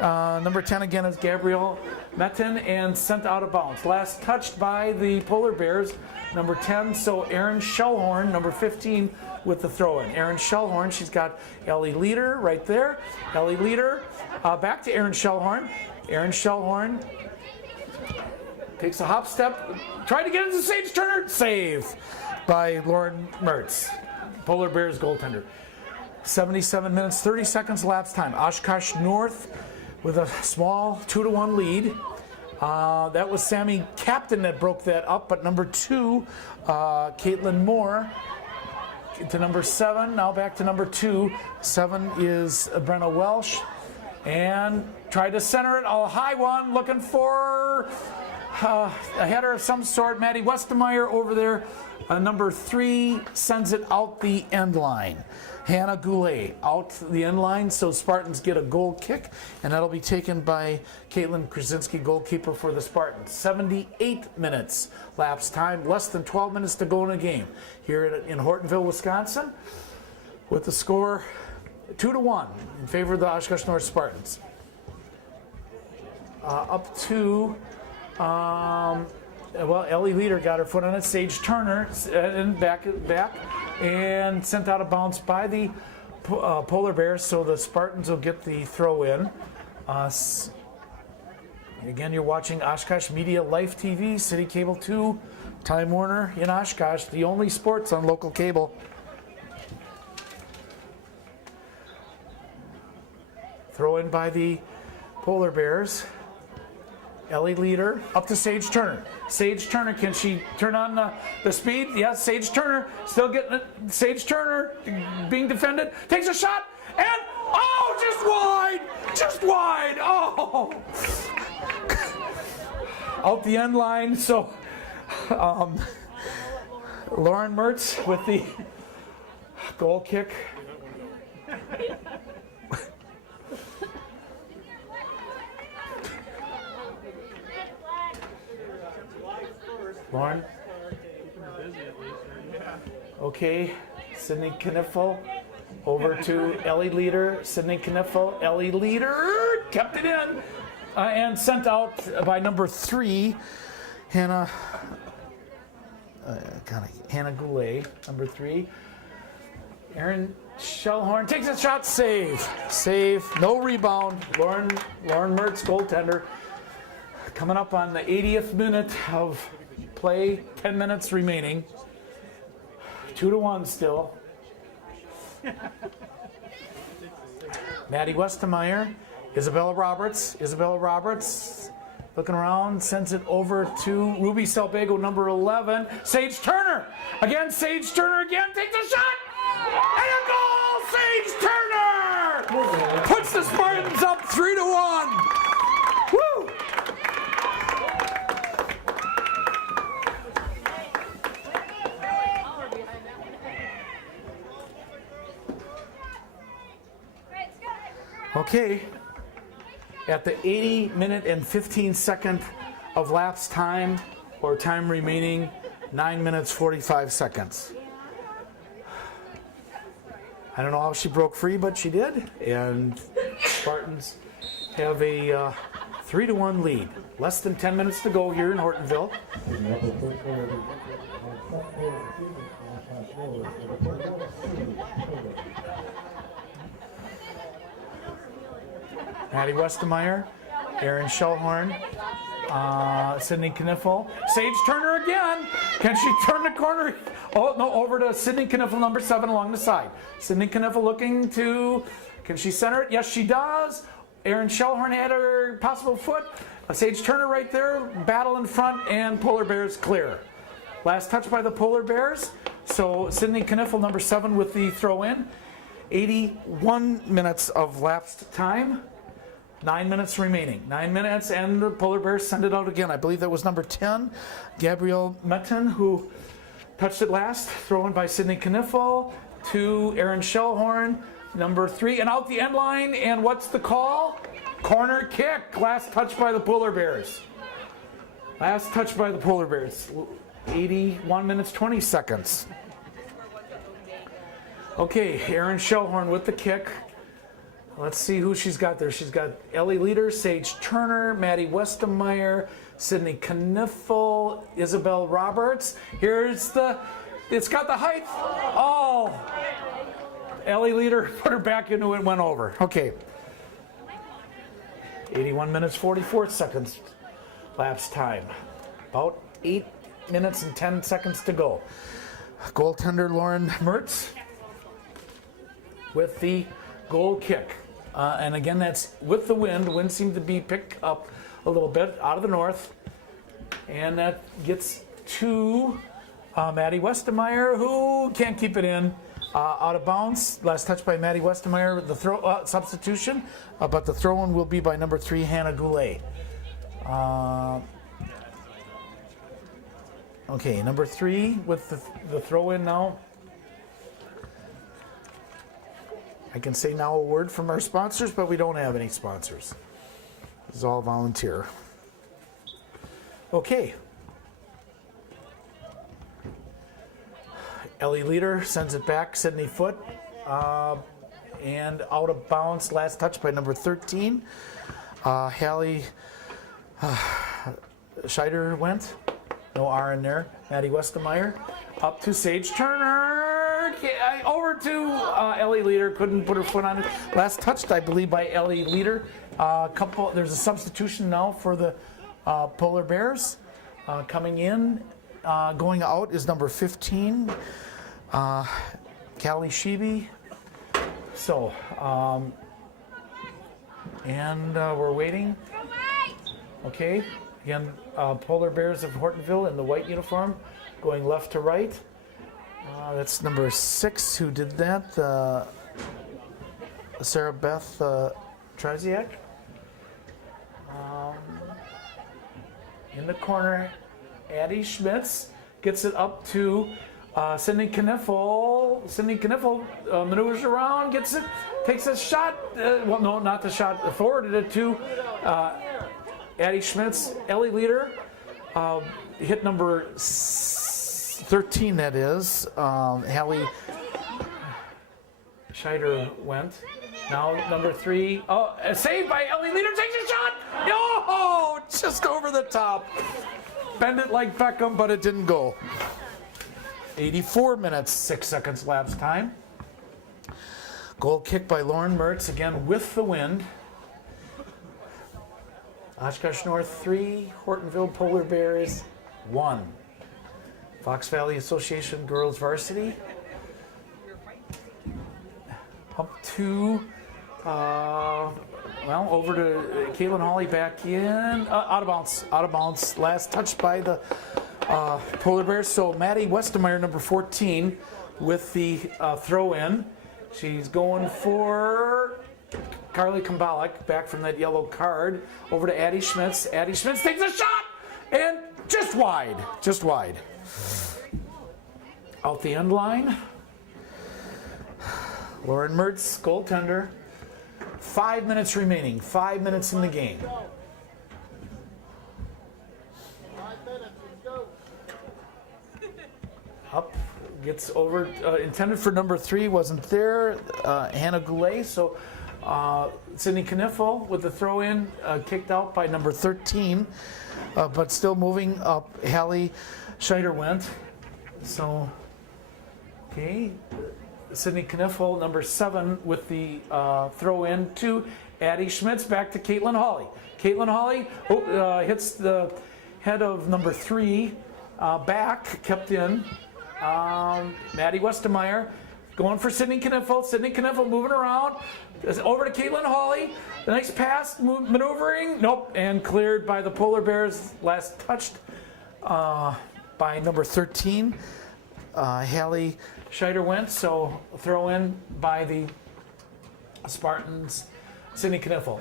Number 10 again is Gabrielle Metten, and sent out of bounds. Last touched by the Polar Bears, number 10. So Erin Shellhorn, number 15, with the throw-in. Erin Shellhorn, she's got Ellie Leader right there. Ellie Leader, back to Erin Shellhorn. Erin Shellhorn takes a hop step, trying to get into Sage Turner. Save by Lauren Mertz, Polar Bears goaltender. 77 minutes, 30 seconds lapse time. Oshkosh North with a small 2-1 lead. That was Sammy Captain that broke that up, but number 2, Caitlin Moore, to number 7. Now back to number 2. 7 is Brenna Welsh, and tried to center it. A high one, looking for a header of some sort. Maddie Westemeyer over there. Number 3 sends it out the end line. Hannah Goulet out the end line, so Spartans get a goal kick, and that'll be taken by Caitlin Krasinski, goalkeeper for the Spartans. 78 minutes lapse time, less than 12 minutes to go in a game here in Hortonville, Wisconsin, with the score 2-1 in favor of the Oshkosh North Spartans. Up to Ellie Leader got her foot on it. Sage Turner and back, and sent out of bounds by the Polar Bears, so the Spartans will get the throw in. Again, you're watching Oshkosh Media Life TV, City Cable 2, Time Warner in Oshkosh, the only sports on local cable. Throw in by the Polar Bears. Ellie Leader up to Sage Turner. Sage Turner, can she turn on the speed? Yes, Sage Turner still getting it. Sage Turner being defended, takes a shot, and just wide. Oh, out the end line. So Lauren Mertz with the goal kick. Lauren. Okay, Sydney Kniffel over to Ellie Leader. Sydney Kniffel, Ellie Leader kept it in and sent out by number 3, Hannah Goulet, number 3. Erin Shellhorn takes a shot, save, no rebound. Lauren Mertz, goaltender, coming up on the 80th minute of play, 10 minutes remaining. 2-1 still. Maddie Westemeyer, Isabella Roberts looking around, sends it over to Ruby Salvago, number 11. Sage Turner takes a shot, and a goal! Sage Turner puts the Spartans up 3-1. Woo! Okay, at the 80 minute and 15 second of lapse time, or time remaining, 9 minutes 45 seconds. I don't know how she broke free, but she did, and Spartans have a 3-1 lead. Less than 10 minutes to go here in Hortonville. Maddie Westemeyer, Erin Shellhorn, Sydney Kniffel, Sage Turner again. Can she turn the corner? Oh, no, over to Sydney Kniffel, number 7, along the side. Sydney Kniffel looking to, can she center it? Yes, she does. Erin Shellhorn had her possible foot. Sage Turner right there, battle in front, and Polar Bears clear. Last touch by the Polar Bears. So Sydney Kniffel, number 7, with the throw in. 81 minutes of lapsed time. 9 minutes remaining. 9 minutes, and the Polar Bears send it out again. I believe that was number 10, Gabrielle Metten, who touched it last. Throw in by Sydney Kniffel to Erin Shellhorn, number 3, and out the end line. And what's the call? Corner kick. Last touch by the Polar Bears. Last touch by the Polar Bears. 81 minutes, 20 seconds. Okay, Erin Shellhorn with the kick. Let's see who she's got there. She's got Ellie Leader, Sage Turner, Maddie Westermeyer, Sydney Kniffel, Isabel Roberts. Here's it's got the height. Oh, Ellie Leader put her back into it and went over. Okay. 81 minutes, 44 seconds lapse time. About 8 minutes and 10 seconds to go. Goaltender Lauren Mertz with the goal kick. And again, that's with the wind. The wind seemed to be picked up a little bit out of the north. And that gets to Maddie Westermeyer, who can't keep it in. Out of bounds. Last touch by Maddie Westermeyer. The throw substitution, but the throw-in will be by number 3, Hannah Goulet. Okay, number 3 with the throw-in now. I can say now a word from our sponsors, but we don't have any sponsors. This is all volunteer. Okay. Ellie Leader sends it back, Sydney Foot, and out of bounds. Last touch by number 13. Hallie Scheider went. No R in there. Maddie Westermeyer. Up to Sage Turner. Over to Ellie Leader. Couldn't put her foot on it. Last touched, I believe, by Ellie Leader. There's a substitution now for the Polar Bears. Coming in, going out is number 15. Callie Sheeby. So, and we're waiting. Okay, again, Polar Bears of Hortonville in the white uniform, going left to right. That's number 6 who did that, Sarah Beth Traziak. In the corner, Addie Schmitz gets it up to Sydney Kniffel. Sydney Kniffel maneuvers around, gets it, takes a shot. Well, no, not the shot. Forwarded it to Addie Schmitz. Ellie Leader hit number 13, that is. Hallie Scheider went. Now number 3. Oh, saved by Ellie Leader. Takes a shot. Oh, just over the top. Bend it like Beckham, but it didn't go. 84 minutes, 6 seconds lapse time. Goal kick by Lauren Mertz, again with the wind. Oshkosh North 3, Hortonville Polar Bears 1. Fox Valley Association Girls Varsity. Up to, over to Caitlin Hawley back in. Out of bounds. Last touch by the Polar Bears. So Maddie Westermeyer, number 14, with the throw in. She's going for Carly Kumbalik, back from that yellow card. Over to Addie Schmitz. Addie Schmitz takes a shot, and just wide. Out the end line. Lauren Mertz, goaltender. 5 minutes remaining. 5 minutes in the game. Up, gets over, intended for number 3, wasn't there. Hannah Goulet, so Sydney Kniffel with the throw in, kicked out by number 13, but still moving up. Hallie Scheider went. So, okay. Sydney Kniffel, number 7, with the throw in to Addie Schmitz, back to Caitlin Hawley. Caitlin Hawley hits the head of number 3, back, kept in. Maddie Westermeyer going for Sydney Kniffel. Sydney Kniffel moving around. Over to Caitlin Hawley. The nice pass, maneuvering. Nope, and cleared by the Polar Bears. Last touched by number 13. Hallie Scheider went, so throw in by the Spartans. Sydney Kniffel.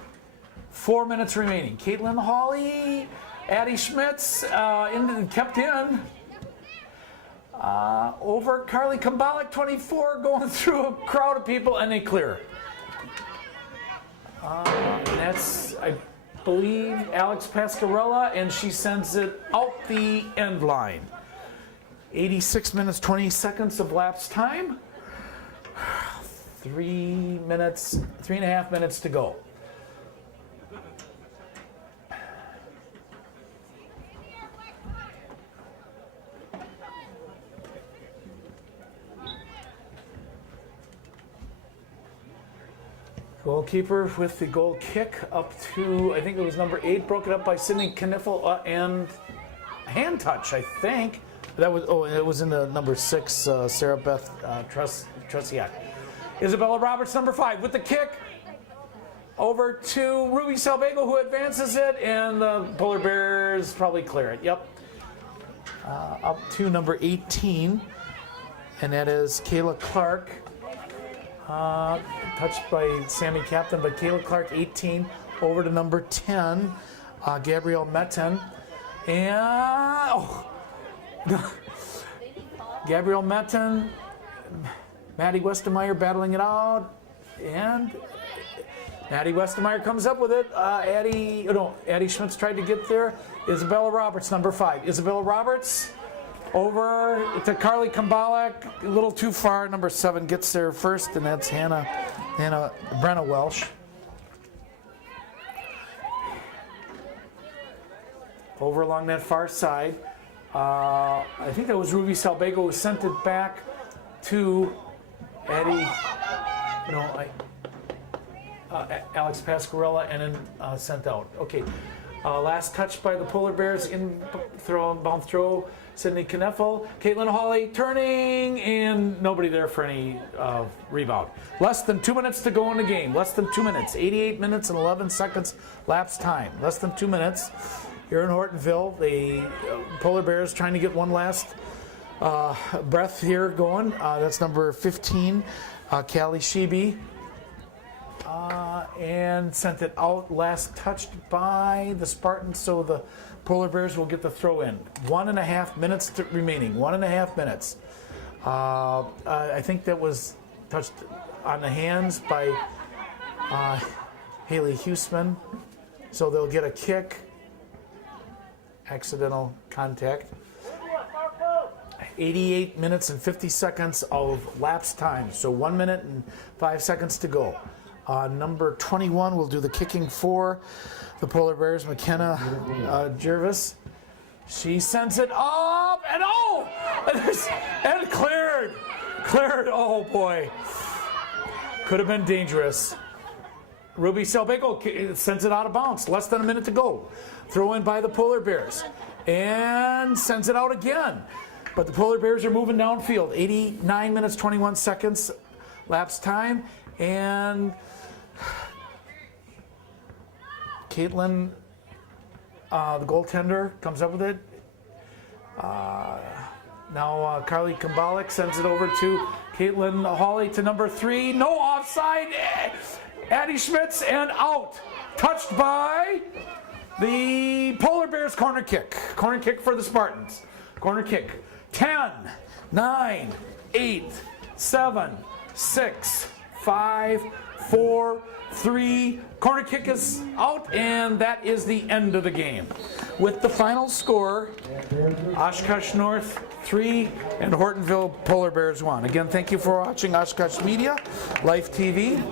4 minutes remaining. Caitlin Hawley, Addie Schmitz kept in. Over Carly Kambalik, 24, going through a crowd of people, and they clear. And that's, I believe, Alex Pascarella, and she sends it out the end line. 86 minutes, 20 seconds of lapse time. 3.5 minutes to go. Goalkeeper with the goal kick up to, I think it was number 8, broke it up by Sydney Kniffel and hand touch, I think. That was, it was in the number 6, Sarah Beth Trusiak. Isabella Roberts, number 5, with the kick over to Ruby Salvago, who advances it, and the Polar Bears probably clear it. Yep. Up to number 18, and that is Kayla Clark. Touched by Sammy Captain, but Kayla Clark, 18, over to number 10, Gabrielle Metten. And, Gabrielle Metten, Maddie Westemeyer battling it out, and Maddie Westemeyer comes up with it. Addie Schmitz tried to get there. Isabella Roberts, number 5. Isabella Roberts over to Carly Kambalik, a little too far. Number 7 gets there first, and that's Brenna Welsh. Over along that far side. I think that was Ruby Salvago who sent it back to Alex Pascarella, and then sent out. Okay, last touch by the Polar Bears, bounce throw. Sydney Kniffel, Caitlin Hawley turning, and nobody there for any rebound. Less than 2 minutes to go in the game. Less than 2 minutes. 88 minutes and 11 seconds lapse time. Less than 2 minutes here in Hortonville. The Polar Bears trying to get one last breath here going. That's number 15, Callie Sheeby. And sent it out, last touched by the Spartans, so the Polar Bears will get the throw in. 1.5 minutes remaining. 1.5 minutes. I think that was touched on the hands by Haley Huseman, so they'll get a kick. Accidental contact. 88 minutes and 50 seconds of lapse time, so 1 minute and 5 seconds to go. Number 21 will do the kicking for the Polar Bears, McKenna Jervis. She sends it up, and and cleared. Oh boy, could have been dangerous. Ruby Salvago sends it out of bounds. Less than a minute to go. Throw in by the Polar Bears, and sends it out again. But the Polar Bears are moving downfield. 89 minutes 21 seconds lapse time, and Caitlin, the goaltender, comes up with it. Now Carly Kambalik sends it over to Caitlin Hawley to number 3. No offside. Addie Schmitz, and out. Touched by the Polar Bears. Corner kick. Corner kick for the Spartans. Corner kick. 10, 9, 8, 7, 6, 5, 4, 3. Corner kick is out, and that is the end of the game. With the final score, Oshkosh North 3 and Hortonville Polar Bears 1. Again, thank you for watching Oshkosh Media, Life TV.